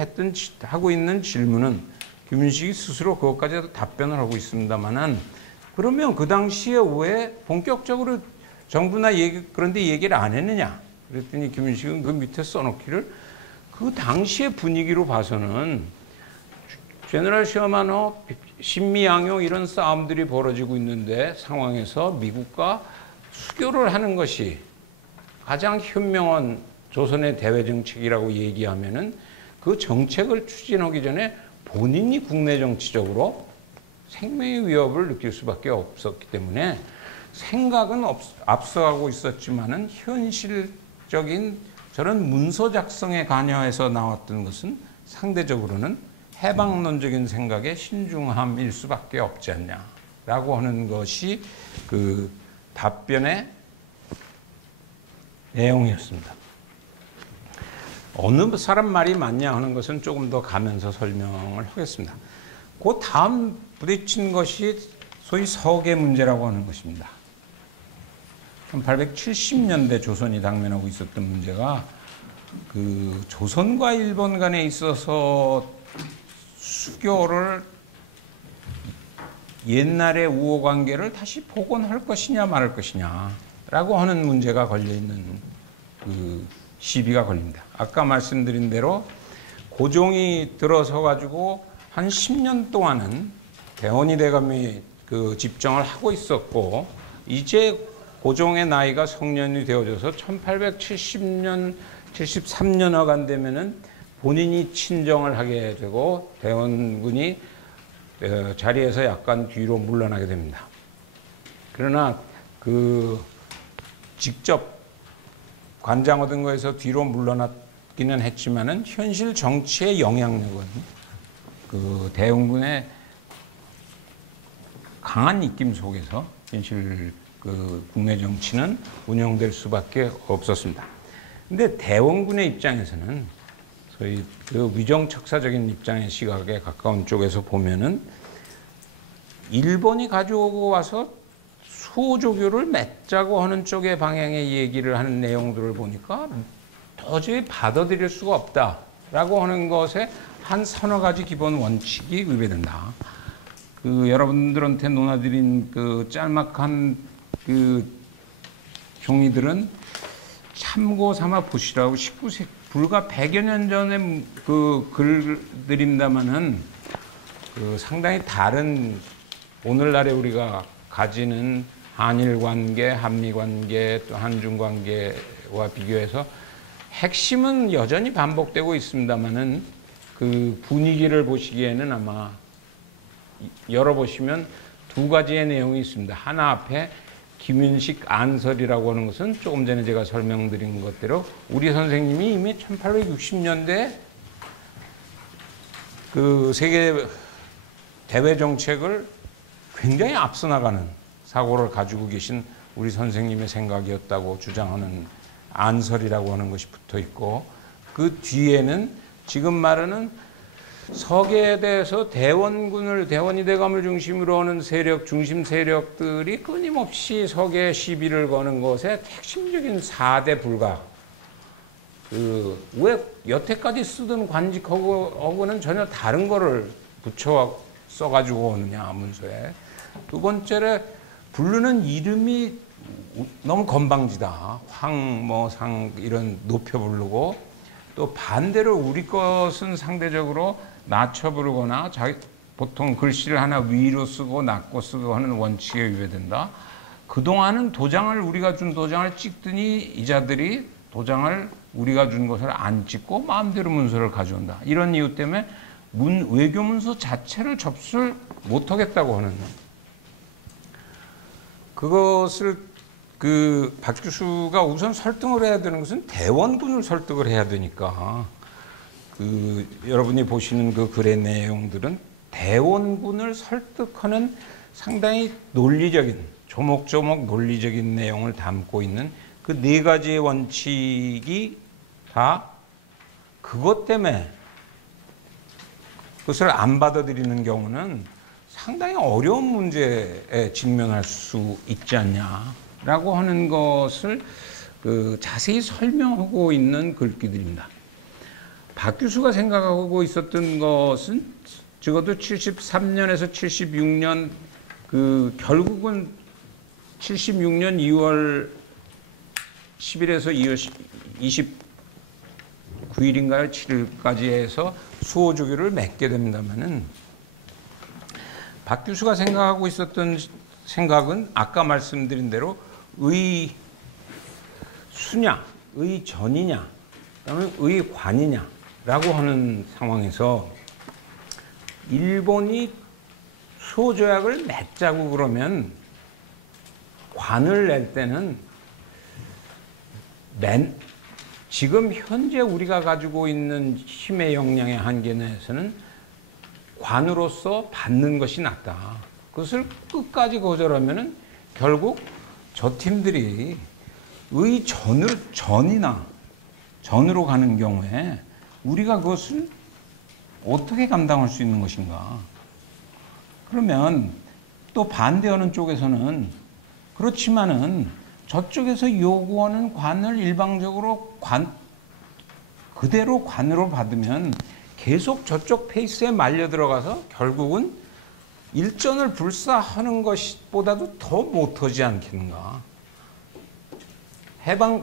하고 있는 질문은 김윤식이 스스로 그것까지 답변을 하고 있습니다만은, 그러면 그 당시에 왜 본격적으로 정부나 그런데 얘기를 안 했느냐 그랬더니 김윤식은 그 밑에 써놓기를, 그 당시의 분위기로 봐서는 제너럴 샤마노, 신미양요 이런 싸움들이 벌어지고 있는데 상황에서 미국과 수교를 하는 것이 가장 현명한 조선의 대외 정책이라고 얘기하면은, 그 정책을 추진하기 전에 본인이 국내 정치적으로 생명의 위협을 느낄 수밖에 없었기 때문에 생각은 앞서가고 있었지만은 현실적인 저런 문서 작성에 관여해서 나왔던 것은 상대적으로는 해방론적인 생각의 신중함일 수밖에 없지 않냐라고 하는 것이 그 답변의 내용이었습니다. 어느 사람 말이 맞냐 하는 것은 조금 더 가면서 설명을 하겠습니다. 그 다음 부딪힌 것이 소위 서계 문제라고 하는 것입니다. 1870년대 조선이 당면하고 있었던 문제가, 그 조선과 일본 간에 있어서 수교를 옛날의 우호 관계를 다시 복원할 것이냐 말 것이냐라고 하는 문제가 걸려 있는 그 시비가 걸립니다. 아까 말씀드린 대로 고종이 들어서 가지고 한 10년 동안은 대원이 대감이 그 집정을 하고 있었고, 이제 고종의 나이가 성년이 되어져서 1870년, 73년여간 되면은 본인이 친정을 하게 되고 대원군이 자리에서 약간 뒤로 물러나게 됩니다. 그러나 그 직접 관장 얻은 거에서 뒤로 물러났기는 했지만은 현실 정치의 영향력은 그 대원군의 강한 입김 속에서 현실 그 국내 정치는 운영될 수밖에 없었습니다. 근데 대원군의 입장에서는 소위 그 위정척사적인 입장의 시각에 가까운 쪽에서 보면은 일본이 가져오고 와서 수호조교를 맺자고 하는 쪽의 방향의 얘기를 하는 내용들을 보니까 도저히 받아들일 수가 없다라고 하는 것에 한 서너 가지 기본 원칙이 위배된다. 그 여러분들한테 논하드린 그 짤막한 그 종이들은 참고 삼아 보시라고 19세기 불과 100여 년 전에 그 글들입니다만은 그 상당히 다른 오늘날에 우리가 가지는 한일 관계, 한미 관계, 또 한중 관계와 비교해서 핵심은 여전히 반복되고 있습니다만은 그 분위기를 보시기에는 아마 열어보시면 두 가지의 내용이 있습니다. 하나 앞에 김윤식 안설이라고 하는 것은 조금 전에 제가 설명드린 것대로 우리 선생님이 이미 1860년대 그 세계 대외 정책을 굉장히 앞서 나가는 사고를 가지고 계신 우리 선생님의 생각이었다고 주장하는 안설이라고 하는 것이 붙어 있고, 그 뒤에는 지금 말하는 서계에 대해서 대원이 대감을 중심으로 하는 세력, 중심 세력들이 끊임없이 서계에 시비를 거는 것에 핵심적인 4대 불가. 왜 여태까지 쓰던 관직하고는 전혀 다른 거를 붙여 써가지고 오느냐, 문서에. 두 번째로 부르는 이름이 너무 건방지다. 상 이런 높여 부르고, 또 반대로 우리 것은 상대적으로 낮춰 부르거나 보통 글씨를 하나 위로 쓰고 낮고 쓰고 하는 원칙에 위배된다. 그동안은 우리가 준 도장을 찍더니 이자들이 도장을 우리가 준 것을 안 찍고 마음대로 문서를 가져온다. 이런 이유 때문에 외교 문서 자체를 접수를 못하겠다고 하는, 그것을 그 박 교수가 우선 설득을 해야 되는 것은 대원군을 설득을 해야 되니까, 그 여러분이 보시는 그 글의 내용들은 대원군을 설득하는 상당히 논리적인, 조목조목 논리적인 내용을 담고 있는 그 네 가지의 원칙이 다 그것 때문에 그것을 안 받아들이는 경우는 상당히 어려운 문제에 직면할 수 있지 않냐라고 하는 것을 그 자세히 설명하고 있는 글귀들입니다. 박 교수가 생각하고 있었던 것은 적어도 73년에서 76년 결국은 76년 2월 10일에서 2월 29일인가요? 7일까지 해서 수호조교를 맺게 됩니다만은, 박 교수가 생각하고 있었던 생각은 아까 말씀드린 대로 의수냐, 의전이냐, 그다음에 의관이냐라고 하는 상황에서 일본이 수호조약을 맺자고 그러면 관을 낼 때는 지금 현재 우리가 가지고 있는 힘의 역량의 한계 내에서는 관으로서 받는 것이 낫다. 그것을 끝까지 거절하면은 결국 저 팀들이 전으로 가는 경우에 우리가 그것을 어떻게 감당할 수 있는 것인가. 그러면 또 반대하는 쪽에서는 그렇지만은 저쪽에서 요구하는 관을 일방적으로 그대로 관으로 받으면 계속 저쪽 페이스에 말려 들어가서 결국은 일전을 불사하는 것보다도 더 못하지 않겠는가.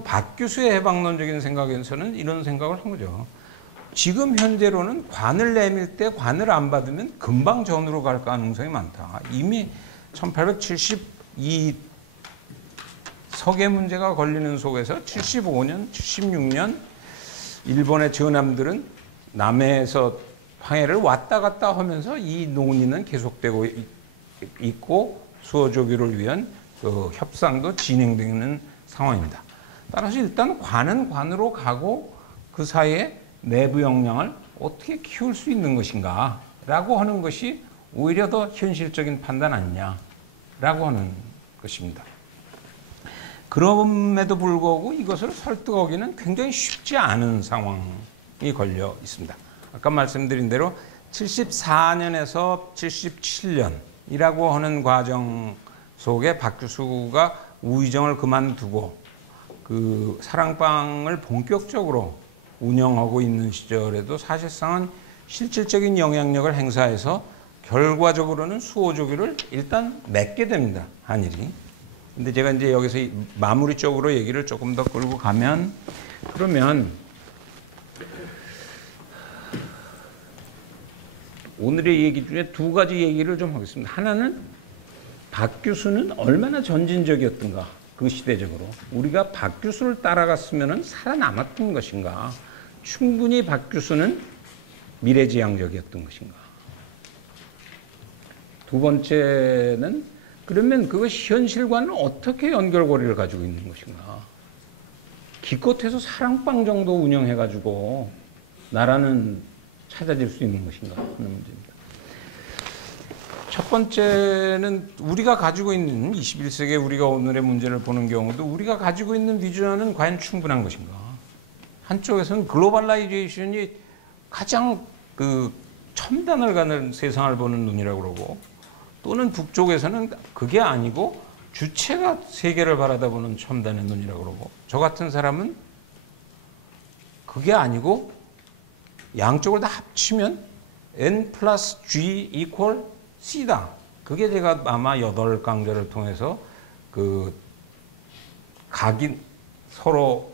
박규수의 해방론적인 생각에서는 이런 생각을 한 거죠. 지금 현재로는 관을 내밀 때 관을 안 받으면 금방 전으로 갈 가능성이 많다. 이미 1872 석의 문제가 걸리는 속에서 75년, 76년 일본의 전함들은 남해에서 황해를 왔다 갔다 하면서 이 논의는 계속되고 있고 수어조기를 위한 그 협상도 진행되는 상황입니다. 따라서 일단 관은 관으로 가고 그 사이에 내부 역량을 어떻게 키울 수 있는 것인가 라고 하는 것이 오히려 더 현실적인 판단 아니냐라고 하는 것입니다. 그럼에도 불구하고 이것을 설득하기는 굉장히 쉽지 않은 상황이 걸려 있습니다. 아까 말씀드린 대로 74년에서 77년이라고 하는 과정 속에 박규수가 우의정을 그만두고 그 사랑방을 본격적으로 운영하고 있는 시절에도 사실상은 실질적인 영향력을 행사해서 결과적으로는 수호조기를 일단 맺게 됩니다. 한일이. 근데 제가 이제 여기서 마무리 쪽으로 얘기를 조금 더 끌고 가면, 그러면 오늘의 얘기 중에 두 가지 얘기를 좀 하겠습니다. 하나는 박규수는 얼마나 전진적이었던가, 그 시대적으로. 우리가 박규수를 따라갔으면 살아남았던 것인가. 충분히 박규수는 미래지향적이었던 것인가. 두 번째는 그러면 그것이 현실과는 어떻게 연결고리를 가지고 있는 것인가. 기껏해서 사랑방 정도 운영해가지고 나라는 찾아질 수 있는 것인가 하는 문제입니다. 첫 번째는 우리가 가지고 있는 21세기에 우리가 오늘의 문제를 보는 경우도 우리가 가지고 있는 비전은 과연 충분한 것인가. 한쪽에서는 글로벌라이제이션이 가장 그 첨단을 가는 세상을 보는 눈이라고 그러고, 또는 북쪽에서는 그게 아니고 주체가 세계를 바라다보는 첨단의 눈이라고 그러고, 저 같은 사람은 그게 아니고 양쪽을 다 합치면 N 플러스 G 이퀄 C다. 그게 제가 아마 8강좌를 통해서 그 각인, 서로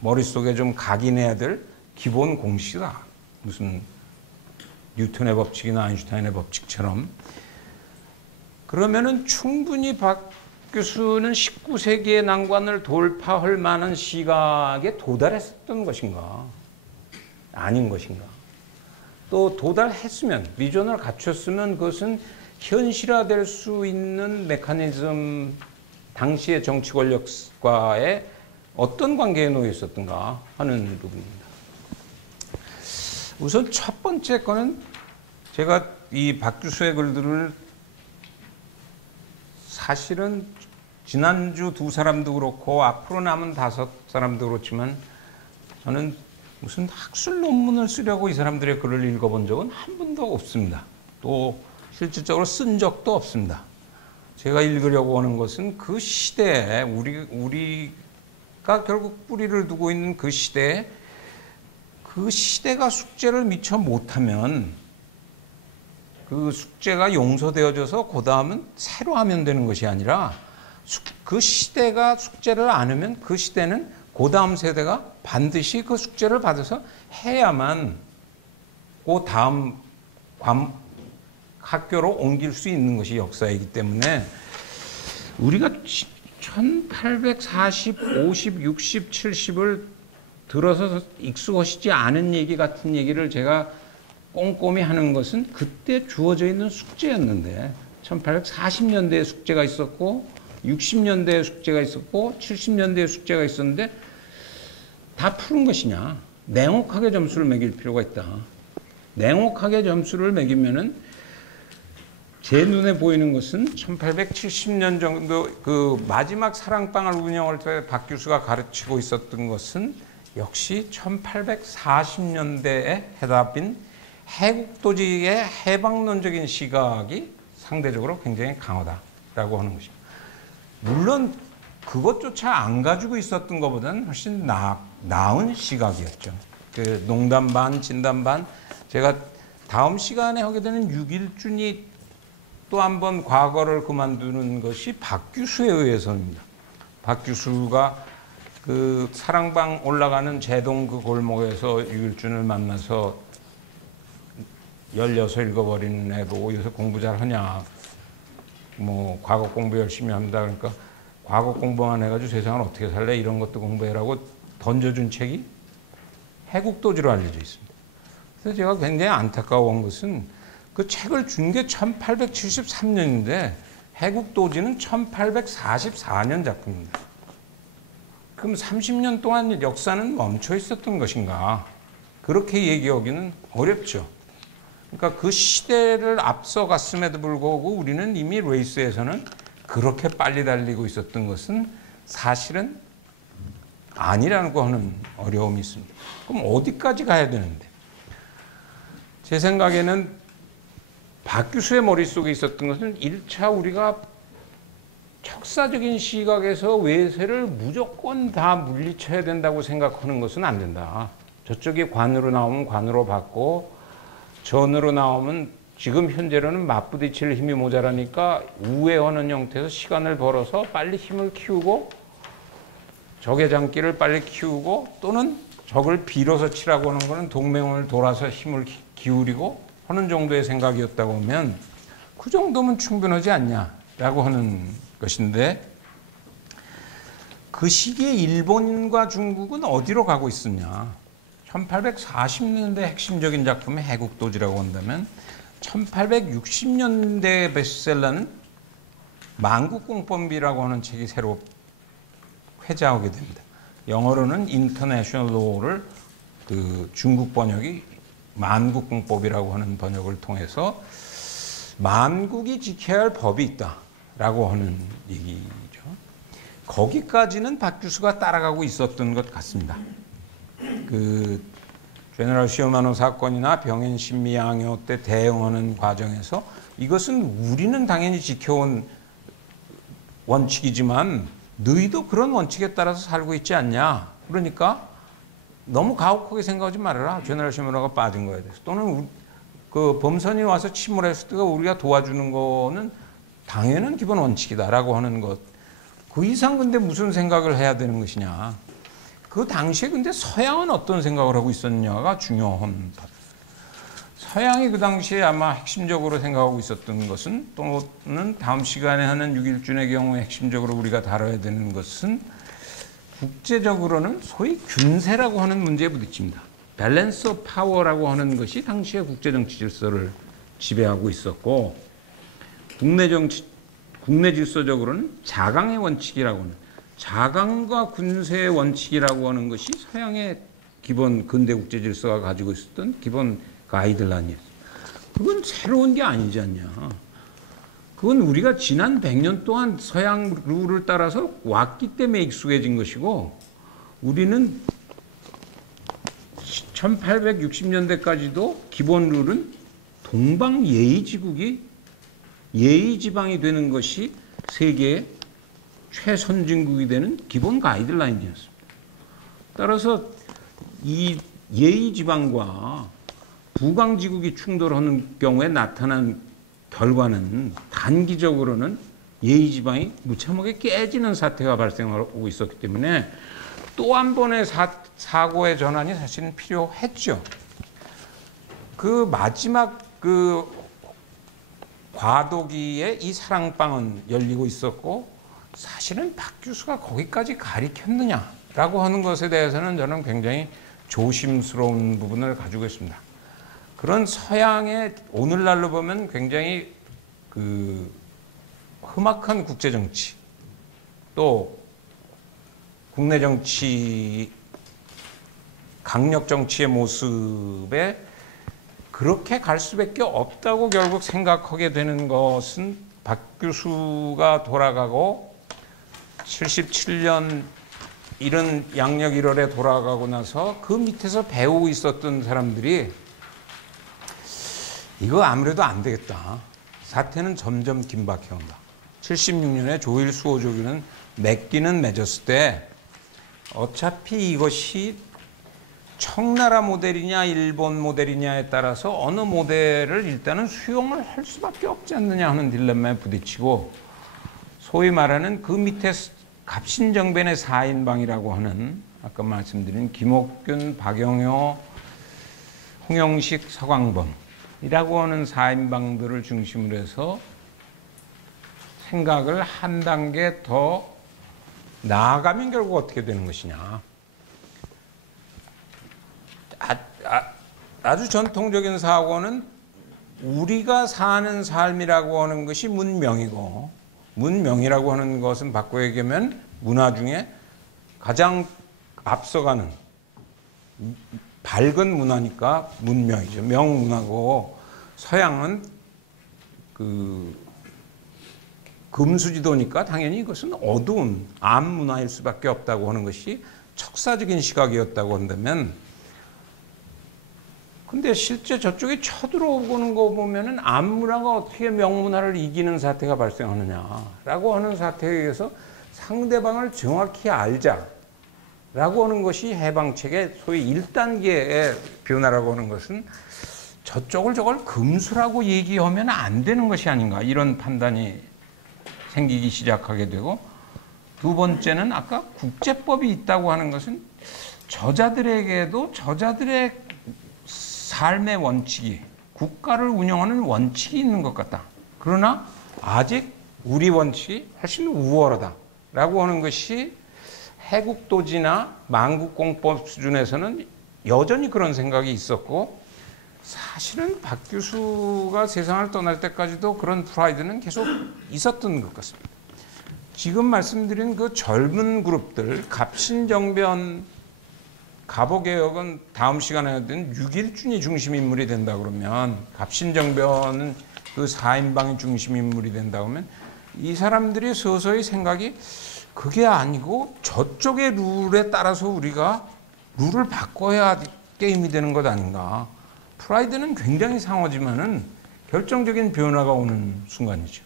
머릿속에 좀 각인해야 될 기본 공식이다. 무슨 뉴턴의 법칙이나 아인슈타인의 법칙처럼. 그러면은 충분히 박규수는 19세기의 난관을 돌파할 만한 시각에 도달했었던 것인가? 아닌 것인가? 또 도달했으면, 비전을 갖췄으면 그것은 현실화될 수 있는 메커니즘, 당시의 정치 권력과의 어떤 관계에 놓여 있었던가 하는 부분입니다. 우선 첫 번째 거는 제가 이 박규수의 글들을 사실은 지난주 두 사람도 그렇고 앞으로 남은 5사람도 그렇지만 저는 무슨 학술 논문을 쓰려고 이 사람들의 글을 읽어본 적은 한 번도 없습니다. 또 실질적으로 쓴 적도 없습니다. 제가 읽으려고 하는 것은 그 시대에 우리가 결국 뿌리를 두고 있는 그 시대에 그 시대가 숙제를 미처 못하면 그 숙제가 용서되어져서 그 다음은 새로 하면 되는 것이 아니라 그 시대가 숙제를 안 하면 그 시대는 그 다음 세대가 반드시 그 숙제를 받아서 해야만 그 다음 학교로 옮길 수 있는 것이 역사이기 때문에 우리가 1840, 50, 60, 70을 들어서 익숙하시지 않은 얘기 같은 얘기를 제가 꼼꼼히 하는 것은 그때 주어져 있는 숙제였는데 1840년대에 숙제가 있었고 60년대에 숙제가 있었고 70년대에 숙제가 있었는데 다 푸는 것이냐. 냉혹하게 점수를 매길 필요가 있다. 냉혹하게 점수를 매기면은 제 눈에 보이는 것은 1870년 정도 그 마지막 사랑방을 운영할 때 박규수가 가르치고 있었던 것은 역시 1840년대의 해답인 해국도지의 해방론적인 시각이 상대적으로 굉장히 강하다라고 하는 것입니다. 물론 그것조차 안 가지고 있었던 것보다는 훨씬 나은 시각이었죠. 그 농담 반, 진담 반. 제가 다음 시간에 하게 되는 6.1준이 또 한 번 과거를 그만두는 것이 박규수에 의해서입니다. 박규수가 그 사랑방 올라가는 제동 그 골목에서 6.1준을 만나서 16 읽어버리는 애 보고 요새 공부 잘하냐. 뭐 과거 공부 열심히 합니다. 그러니까 과거 공부만 해가지고 세상을 어떻게 살래? 이런 것도 공부해라고 던져준 책이 해국도지로 알려져 있습니다. 그래서 제가 굉장히 안타까운 것은 그 책을 준 게 1873년인데 해국도지는 1844년 작품입니다. 그럼 30년 동안 역사는 멈춰 있었던 것인가? 그렇게 얘기하기는 어렵죠. 그러니까 그 시대를 앞서갔음에도 불구하고 우리는 이미 레이스에서는 그렇게 빨리 달리고 있었던 것은 사실은 아니라고 하는 어려움이 있습니다. 그럼 어디까지 가야 되는데? 제 생각에는 박규수의 머릿속에 있었던 것은 1차 우리가 척사적인 시각에서 외세를 무조건 다 물리쳐야 된다고 생각하는 것은 안 된다. 저쪽이 관으로 나오면 관으로 받고 전으로 나오면 지금 현재로는 맞부딪힐 힘이 모자라니까 우회하는 형태에서 시간을 벌어서 빨리 힘을 키우고 적의 장기를 빨리 키우고 또는 적을 빌어서 치라고 하는 것은 동맹을 돌아서 힘을 기울이고 하는 정도의 생각이었다고 하면 그 정도면 충분하지 않냐라고 하는 것인데 그 시기에 일본과 중국은 어디로 가고 있었냐. 1840년대 핵심적인 작품의 해국도지라고 한다면 1860년대 베스트셀러는 만국공법이라고 하는 책이 새로 회자하게 됩니다. 영어로는 인터내셔널 로우를 그 중국 번역이 만국공법이라고 하는 번역을 통해서 만국이 지켜야 할 법이 있다라고 하는 얘기죠. 거기까지는 박규수가 따라가고 있었던 것 같습니다. 그 제너럴 시어마노 사건이나 병엔 신미 양요 때 대응하는 과정에서 이것은 우리는 당연히 지켜온 원칙이지만 너희도 그런 원칙에 따라서 살고 있지 않냐. 그러니까 너무 가혹하게 생각하지 말아라. 제너럴 시어마노가 빠진 거에 대해서. 또는 그 범선이 와서 침몰했을 때 우리가 도와주는 거는 당연한 기본 원칙이다라고 하는 것. 그 이상 근데 무슨 생각을 해야 되는 것이냐. 그 당시에 근데 서양은 어떤 생각을 하고 있었냐가 중요한 것. 서양이 그 당시에 아마 핵심적으로 생각하고 있었던 것은 또는 다음 시간에 하는 6.1준의 경우 핵심적으로 우리가 다뤄야 되는 것은 국제적으로는 소위 균세라고 하는 문제에 부딪힙니다. 밸런스 오브 파워라고 하는 것이 당시에 국제정치 질서를 지배하고 있었고 국내 질서적으로는 자강의 원칙이라고 하는 자강과 군세의 원칙이라고 하는 것이 서양의 기본 근대 국제 질서가 가지고 있었던 기본 가이드라인이었어요. 그건 새로운 게 아니지 않냐. 그건 우리가 지난 100년 동안 서양 룰을 따라서 왔기 때문에 익숙해진 것이고 우리는 1860년대까지도 기본 룰은 동방 예의지국이 예의지방이 되는 것이 세계의 최선진국이 되는 기본 가이드라인이었습니다. 따라서 이 예의지방과 부강지국이 충돌하는 경우에 나타난 결과는 단기적으로는 예의지방이 무참하게 깨지는 사태가 발생하고 있었기 때문에 또 한 번의 사고의 전환이 사실은 필요했죠. 그 마지막 그 과도기에 이 사랑방은 열리고 있었고 사실은 박규수가 거기까지 가리켰느냐라고 하는 것에 대해서는 저는 굉장히 조심스러운 부분을 가지고 있습니다. 그런 서양의 오늘날로 보면 굉장히 그 험악한 국제정치 또 국내 정치 강력 정치의 모습에 그렇게 갈 수밖에 없다고 결국 생각하게 되는 것은 박규수가 돌아가고 77년 이른 양력 1월에 돌아가고 나서 그 밑에서 배우고 있었던 사람들이 이거 아무래도 안 되겠다. 사태는 점점 긴박해 온다. 76년에 조일 수호조기는 맺기는 맺었을 때 어차피 이것이 청나라 모델이냐 일본 모델이냐에 따라서 어느 모델을 일단은 수용을 할 수밖에 없지 않느냐 하는 딜레마에 부딪히고, 소위 말하는 그 밑에 갑신정변의 4인방이라고 하는 아까 말씀드린 김옥균, 박영효, 홍영식, 서광범이라고 하는 4인방들을 중심으로 해서 생각을 한 단계 더 나아가면 결국 어떻게 되는 것이냐. 아주 전통적인 사고는 우리가 사는 삶이라고 하는 것이 문명이고, 문명이라고 하는 것은 바꿔 얘기하면 문화 중에 가장 앞서가는 밝은 문화니까 문명이죠. 명문화고, 서양은 그 금수지도니까 당연히 이것은 어두운 암문화일 수밖에 없다고 하는 것이 척사적인 시각이었다고 한다면, 근데 실제 저쪽에 쳐들어오는 거 보면은 암문화가 어떻게 명문화를 이기는 사태가 발생하느냐라고 하는 사태에 의해서 상대방을 정확히 알자라고 하는 것이 해방책의 소위 1단계의 변화라고 하는 것은 저쪽을 저걸 금수라고 얘기하면 안 되는 것이 아닌가, 이런 판단이 생기기 시작하게 되고, 두 번째는 아까 국제법이 있다고 하는 것은 저자들에게도 저자들의 삶의 원칙이, 국가를 운영하는 원칙이 있는 것 같다. 그러나 아직 우리 원칙이 훨씬 우월하다라고 하는 것이 해국도지나 만국공법 수준에서는 여전히 그런 생각이 있었고, 사실은 박 교수가 세상을 떠날 때까지도 그런 프라이드는 계속 있었던 것 같습니다. 지금 말씀드린 그 젊은 그룹들, 갑신정변, 갑오개혁은 다음 시간에 하던 6.1준이 중심 인물이 된다 그러면, 갑신정변은 그 4인방이 중심 인물이 된다 그러면, 이 사람들이 서서히 생각이 그게 아니고 저쪽의 룰에 따라서 우리가 룰을 바꿔야 게임이 되는 것 아닌가. 프라이드는 굉장히 상하지만은 결정적인 변화가 오는 순간이죠.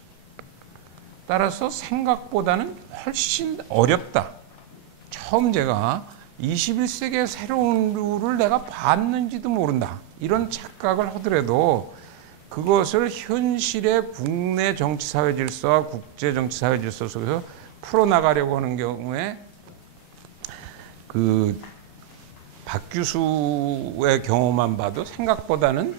따라서 생각보다는 훨씬 어렵다. 처음 제가 21세기의 새로운 룰을 내가 봤는지도 모른다, 이런 착각을 하더라도 그것을 현실의 국내 정치사회 질서와 국제 정치사회 질서 속에서 풀어나가려고 하는 경우에 그 박 교수의 경험만 봐도 생각보다는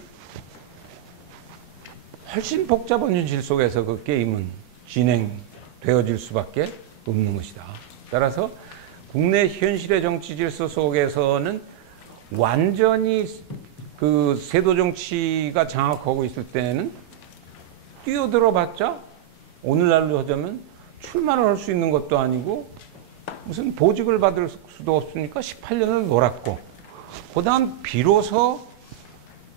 훨씬 복잡한 현실 속에서 그 게임은 진행되어질 수밖에 없는 것이다. 따라서 국내 현실의 정치 질서 속에서는 완전히 그 세도 정치가 장악하고 있을 때는 뛰어들어봤자 오늘날로 하자면 출마를 할 수 있는 것도 아니고 무슨 보직을 받을 수도 없으니까 18년을 놀았고, 그 다음 비로소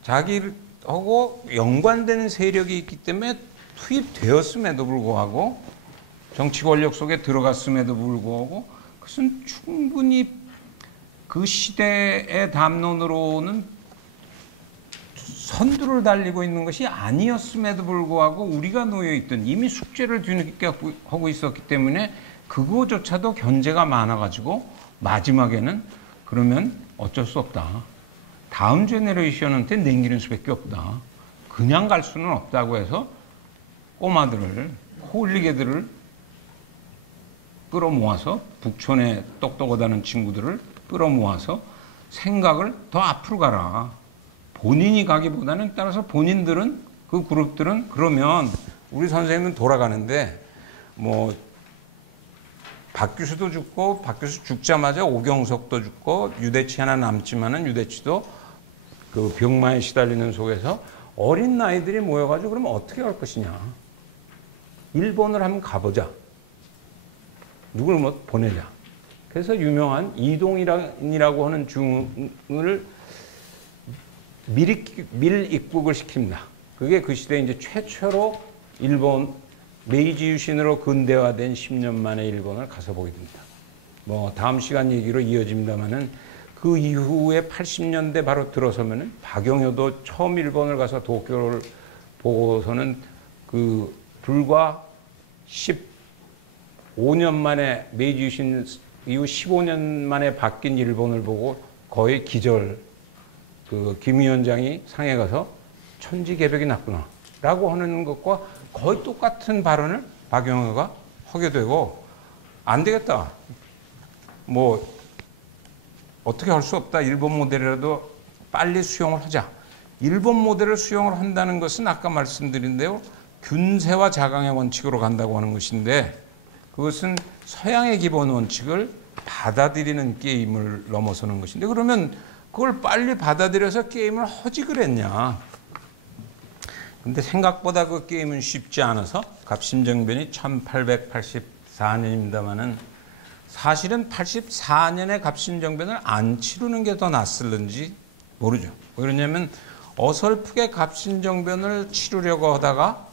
자기하고 연관된 세력이 있기 때문에 투입되었음에도 불구하고, 정치 권력 속에 들어갔음에도 불구하고, 그것은 충분히 그 시대의 담론으로는 선두를 달리고 있는 것이 아니었음에도 불구하고 우리가 놓여있던, 이미 숙제를 뒤늦게 하고 있었기 때문에 그거조차도 견제가 많아가지고 마지막에는 그러면 어쩔 수 없다. 다음 제너레이션한테 남기는 수밖에 없다. 그냥 갈 수는 없다고 해서 꼬마들을, 홀리개들을 끌어모아서, 북촌에 똑똑하다는 친구들을 끌어모아서 생각을 더 앞으로 가라. 본인이 가기보다는, 따라서 본인들은, 그 그룹들은 그러면 우리 선생님은 돌아가는데 뭐 박 교수도 죽고, 박 교수 죽자마자 오경석도 죽고, 유대치 하나 남지만은 유대치도 그 병마에 시달리는 속에서 어린 나이들이 모여가지고 그러면 어떻게 할 것이냐. 일본을 한번 가보자. 누굴 뭐 보내자. 그래서 유명한 이동이라고 하는 중을 밀입국을 시킵니다. 그게 그 시대에 이제 최초로 일본 메이지 유신으로 근대화된 10년 만에 일본을 가서 보게 됩니다. 뭐 다음 시간 얘기로 이어집니다만은 그 이후에 80년대 바로 들어서면은 박영효도 처음 일본을 가서 도쿄를 보고서는 그 불과 15년 만에 메이지 유신 이후 15년 만에 바뀐 일본을 보고 거의 기절, 김 위원장이 상해 가서 천지개벽이 났구나 라고 하는 것과 거의 똑같은 발언을 박영호가 하게 되고, 안 되겠다, 뭐 어떻게 할 수 없다, 일본 모델이라도 빨리 수용을 하자. 일본 모델을 수용을 한다는 것은 아까 말씀드린 대로 균세와 자강의 원칙으로 간다고 하는 것인데, 그것은 서양의 기본 원칙을 받아들이는 게임을 넘어서는 것인데, 그러면 그걸 빨리 받아들여서 게임을 하지 그랬냐. 근데 생각보다 그 게임은 쉽지 않아서, 갑신정변이 1884년입니다만은 사실은 84년에 갑신정변을 안 치르는 게 더 낫을는지 모르죠. 그러냐면 어설프게 갑신정변을 치르려고 하다가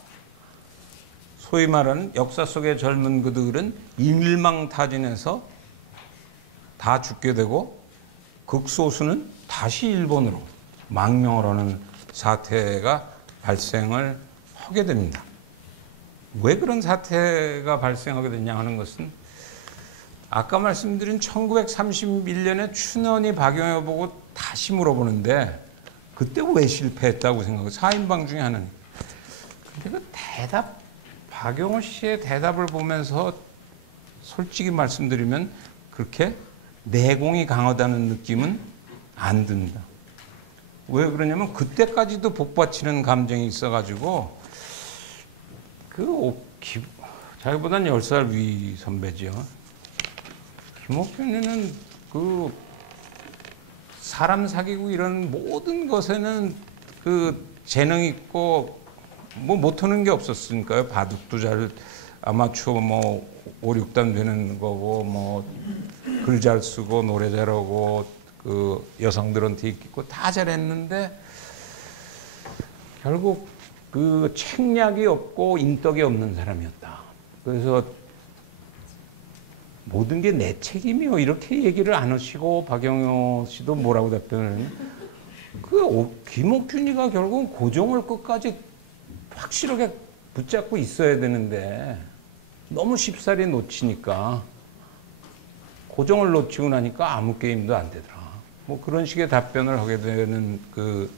소위 말하는 역사 속의 젊은 그들은 일망타진해서 다 죽게 되고, 극소수는 다시 일본으로 망명을 하는 사태가 발생을 하게 됩니다. 왜 그런 사태가 발생하게 됐냐 하는 것은, 아까 말씀드린 1931년에 춘원이 박영호 보고 다시 물어보는데, 그때 왜 실패했다고 생각해요? 4인방 중에 하나는. 근데 그 대답, 박영호 씨의 대답을 보면서 솔직히 말씀드리면 그렇게 내공이 강하다는 느낌은 안 든다. 왜 그러냐면 그때까지도 복받치는 감정이 있어가지고, 자기보다는 10살 위 선배죠. 김옥균이는 그 사람 사귀고 이런 모든 것에는 그 재능 있고 뭐 못하는 게 없었으니까요. 바둑도 잘, 아마추어 뭐 5, 6단 되는 거고, 뭐 글 잘 쓰고 노래 잘하고 그 여성들한테 인기있고 다 잘했는데, 결국 그 책략이 없고 인덕이 없는 사람이었다. 그래서 모든 게 내 책임이요 이렇게 얘기를 안 하시고, 박영호 씨도 뭐라고 답변을 했냐, 김옥균이가 결국은 고종을 끝까지 확실하게 붙잡고 있어야 되는데 너무 쉽사리 놓치니까, 고종을 놓치고 나니까 아무 게임도 안 되더라. 뭐 그런 식의 답변을 하게 되는 그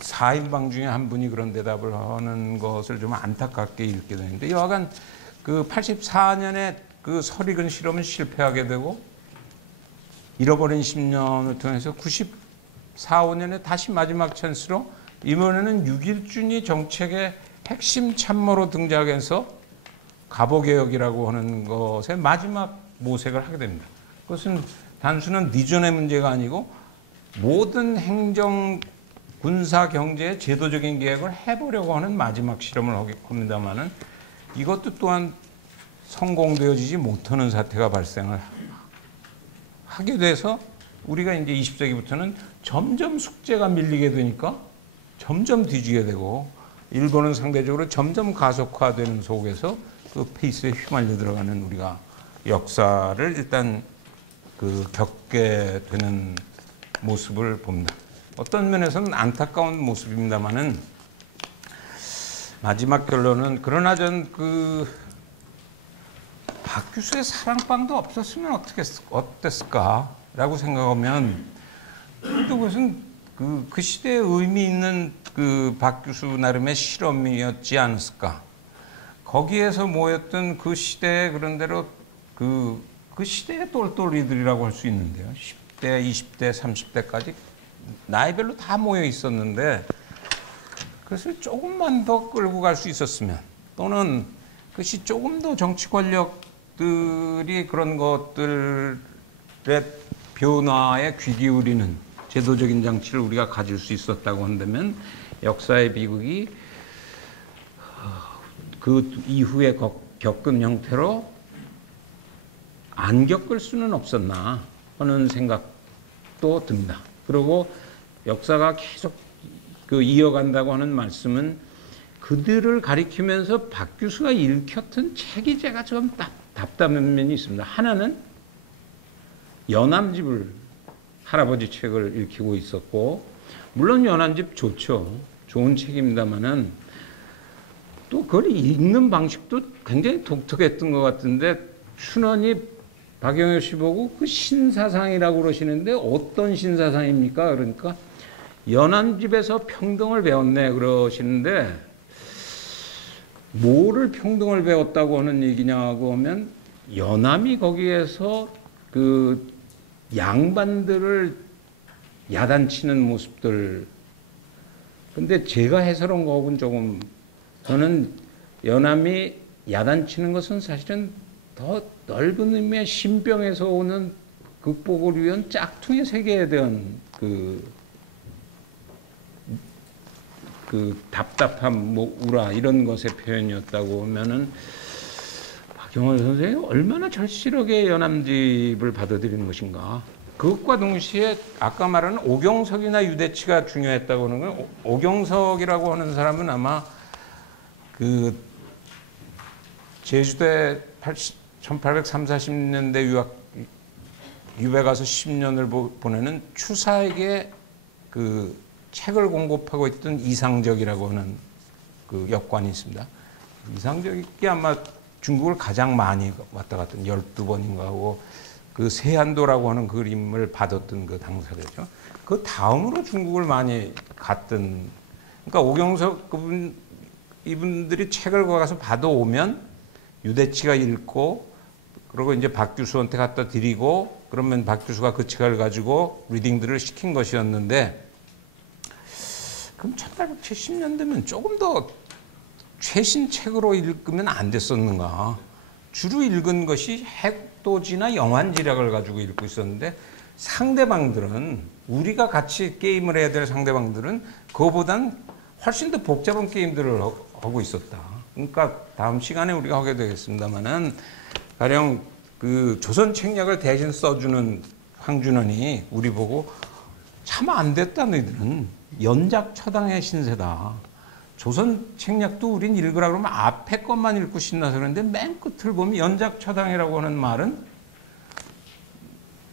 4인방 중에 한 분이 그런 대답을 하는 것을 좀 안타깝게 읽게 되는데, 여하간 그 84년에 그 설익은 실험은 실패하게 되고, 잃어버린 10년을 통해서 94, 5년에 다시 마지막 찬스로 이번에는 6.1준이 정책의 핵심 참모로 등장해서 갑오개혁이라고 하는 것에 마지막 모색을 하게 됩니다. 그것은 단순한 비전의 문제가 아니고 모든 행정, 군사, 경제의 제도적인 계획을 해보려고 하는 마지막 실험을 합니다만은, 이것도 또한 성공되어지지 못하는 사태가 발생을 하게 돼서, 우리가 이제 20세기부터는 점점 숙제가 밀리게 되니까 점점 뒤지게 되고, 일본은 상대적으로 점점 가속화되는 속에서 그 페이스에 휘말려 들어가는 우리가 역사를 일단 겪게 되는 모습을 봅니다. 어떤 면에서는 안타까운 모습입니다만은, 마지막 결론은, 그러나 전 박규수의 사랑방도 없었으면 어땠을까라고 생각하면, 또 그것은 그 시대에 의미 있는 박규수 나름의 실험이었지 않았을까. 거기에서 모였던 그 시대에, 그런 대로 그 시대의 똘똘이들이라고 할 수 있는데요. 10대, 20대, 30대까지 나이별로 다 모여 있었는데, 그것을 조금만 더 끌고 갈 수 있었으면, 또는 그것이 조금 더 정치 권력들이 그런 것들의 변화에 귀 기울이는 제도적인 장치를 우리가 가질 수 있었다고 한다면, 역사의 비극이 그 이후에 겪은 형태로 안 겪을 수는 없었나 하는 생각도 듭니다. 그리고 역사가 계속 이어간다고 하는 말씀은, 그들을 가리키면서 박규수가 읽혔던 책이 제가 좀 답답한 면이 있습니다. 하나는 연암집을, 할아버지 책을 읽히고 있었고, 물론 연암집 좋죠. 좋은 책입니다만은, 또 그걸 읽는 방식도 굉장히 독특했던 것 같은데, 춘원이 박영효 씨 보고 그 신사상이라고 그러시는데 어떤 신사상입니까? 그러니까 연안집에서 평등을 배웠네 그러시는데 뭐를 평등을 배웠다고 하는 얘기냐고 하면 연암이 거기에서 그 양반들을 야단치는 모습들. 근데 제가 해설한 거하고는 조금 저는 연암이 야단치는 것은 사실은 더 넓은 의미의 신병에서 오는 극복을 위한 짝퉁의 세계에 대한 그 답답함, 뭐 우라 이런 것의 표현이었다고 하면은 박영월 선생이 얼마나 절실하게 연암집을 받아들이는 것인가. 그것과 동시에 아까 말하는 오경석이나 유대치가 중요했다고 하는 건 오경석이라고 하는 사람은 아마 그 제주도에 1830, 40년대 유배 가서 10년을 보내는 추사에게 그 책을 공급하고 있던 이상적이라고 하는 그 역관이 있습니다. 이상적이 아마 중국을 가장 많이 왔다 갔다 12번인가 하고 그 세안도라고 하는 그림을 받았던 그 당사자죠. 그 다음으로 중국을 많이 갔던, 그러니까 오경석 이분들이 책을 가서 받아오면 유대치가 읽고 그리고 이제 박 교수한테 갖다 드리고 그러면 박 교수가 그 책을 가지고 리딩들을 시킨 것이었는데 그럼 1870년대면 조금 더 최신 책으로 읽으면 안 됐었는가. 주로 읽은 것이 핵도지나 영환지략을 가지고 읽고 있었는데 상대방들은 우리가 같이 게임을 해야 될 상대방들은 그거보단 훨씬 더 복잡한 게임들을 하고 있었다. 그러니까 다음 시간에 우리가 하게 되겠습니다만은 가령 그 조선 책략을 대신 써주는 황준원이 우리 보고 참 안 됐다 너희들은 연작처당의 신세다. 조선 책략도 우린 읽으라 그러면 앞에 것만 읽고 신나서 그러는데 맨 끝을 보면 연작처당이라고 하는 말은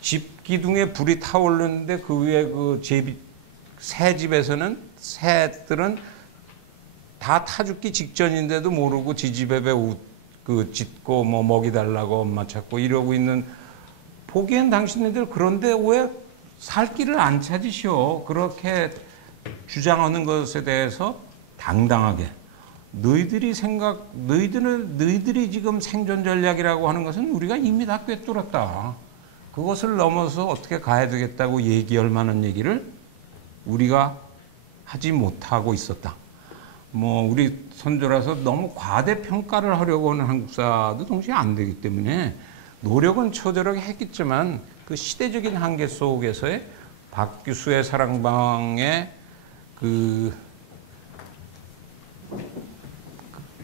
집 기둥에 불이 타오르는데 그 위에 그 새 집에서는 새들은 다 타 죽기 직전인데도 모르고 지지배배 그 짖고 뭐 먹이 달라고 엄마 찾고 이러고 있는, 보기엔 당신네들 그런데 왜 살 길을 안 찾으시오. 그렇게 주장하는 것에 대해서 당당하게 너희들이 지금 생존 전략이라고 하는 것은 우리가 이미 다 꿰뚫었다. 그것을 넘어서 어떻게 가야 되겠다고 얘기할 만한 얘기를 우리가 하지 못하고 있었다. 뭐 우리 선조라서 너무 과대평가를 하려고 하는 한국사도 동시에 안 되기 때문에 노력은 처절하게 했겠지만 그 시대적인 한계 속에서의 박 교수의 사랑방의 그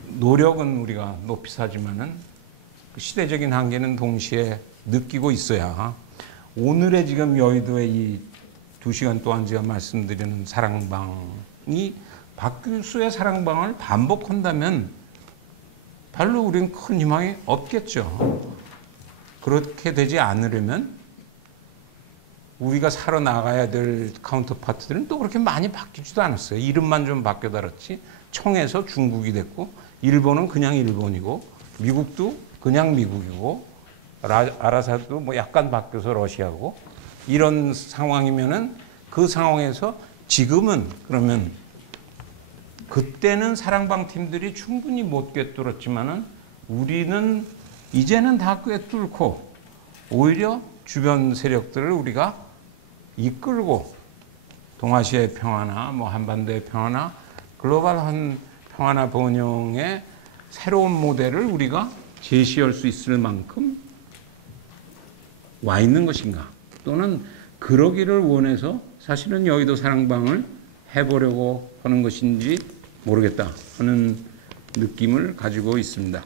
노력은 우리가 높이 사지만은 그 시대적인 한계는 동시에 느끼고 있어야 오늘의 지금 여의도의 이 2시간 동안 제가 말씀드리는 사랑방이 박 교수의 사랑방을 반복한다면 별로 우리는 큰 희망이 없겠죠. 그렇게 되지 않으려면 우리가 살아나가야 될 카운터파트들은 또 그렇게 많이 바뀌지도 않았어요. 이름만 좀 바뀌어달았지. 청에서 중국이 됐고 일본은 그냥 일본이고 미국도 그냥 미국이고 아라사도 뭐 약간 바뀌어서 러시아고 이런 상황이면은 그 상황에서 지금은 그러면 그때는 사랑방 팀들이 충분히 못 꿰뚫었지만은 우리는 이제는 다 꿰뚫고 오히려 주변 세력들을 우리가 이끌고 동아시아의 평화나 뭐 한반도의 평화나 글로벌한 평화나 번영의 새로운 모델을 우리가 제시할 수 있을 만큼 와 있는 것인가, 또는 그러기를 원해서 사실은 여의도 사랑방을 해보려고 하는 것인지 모르겠다 하는 느낌을 가지고 있습니다.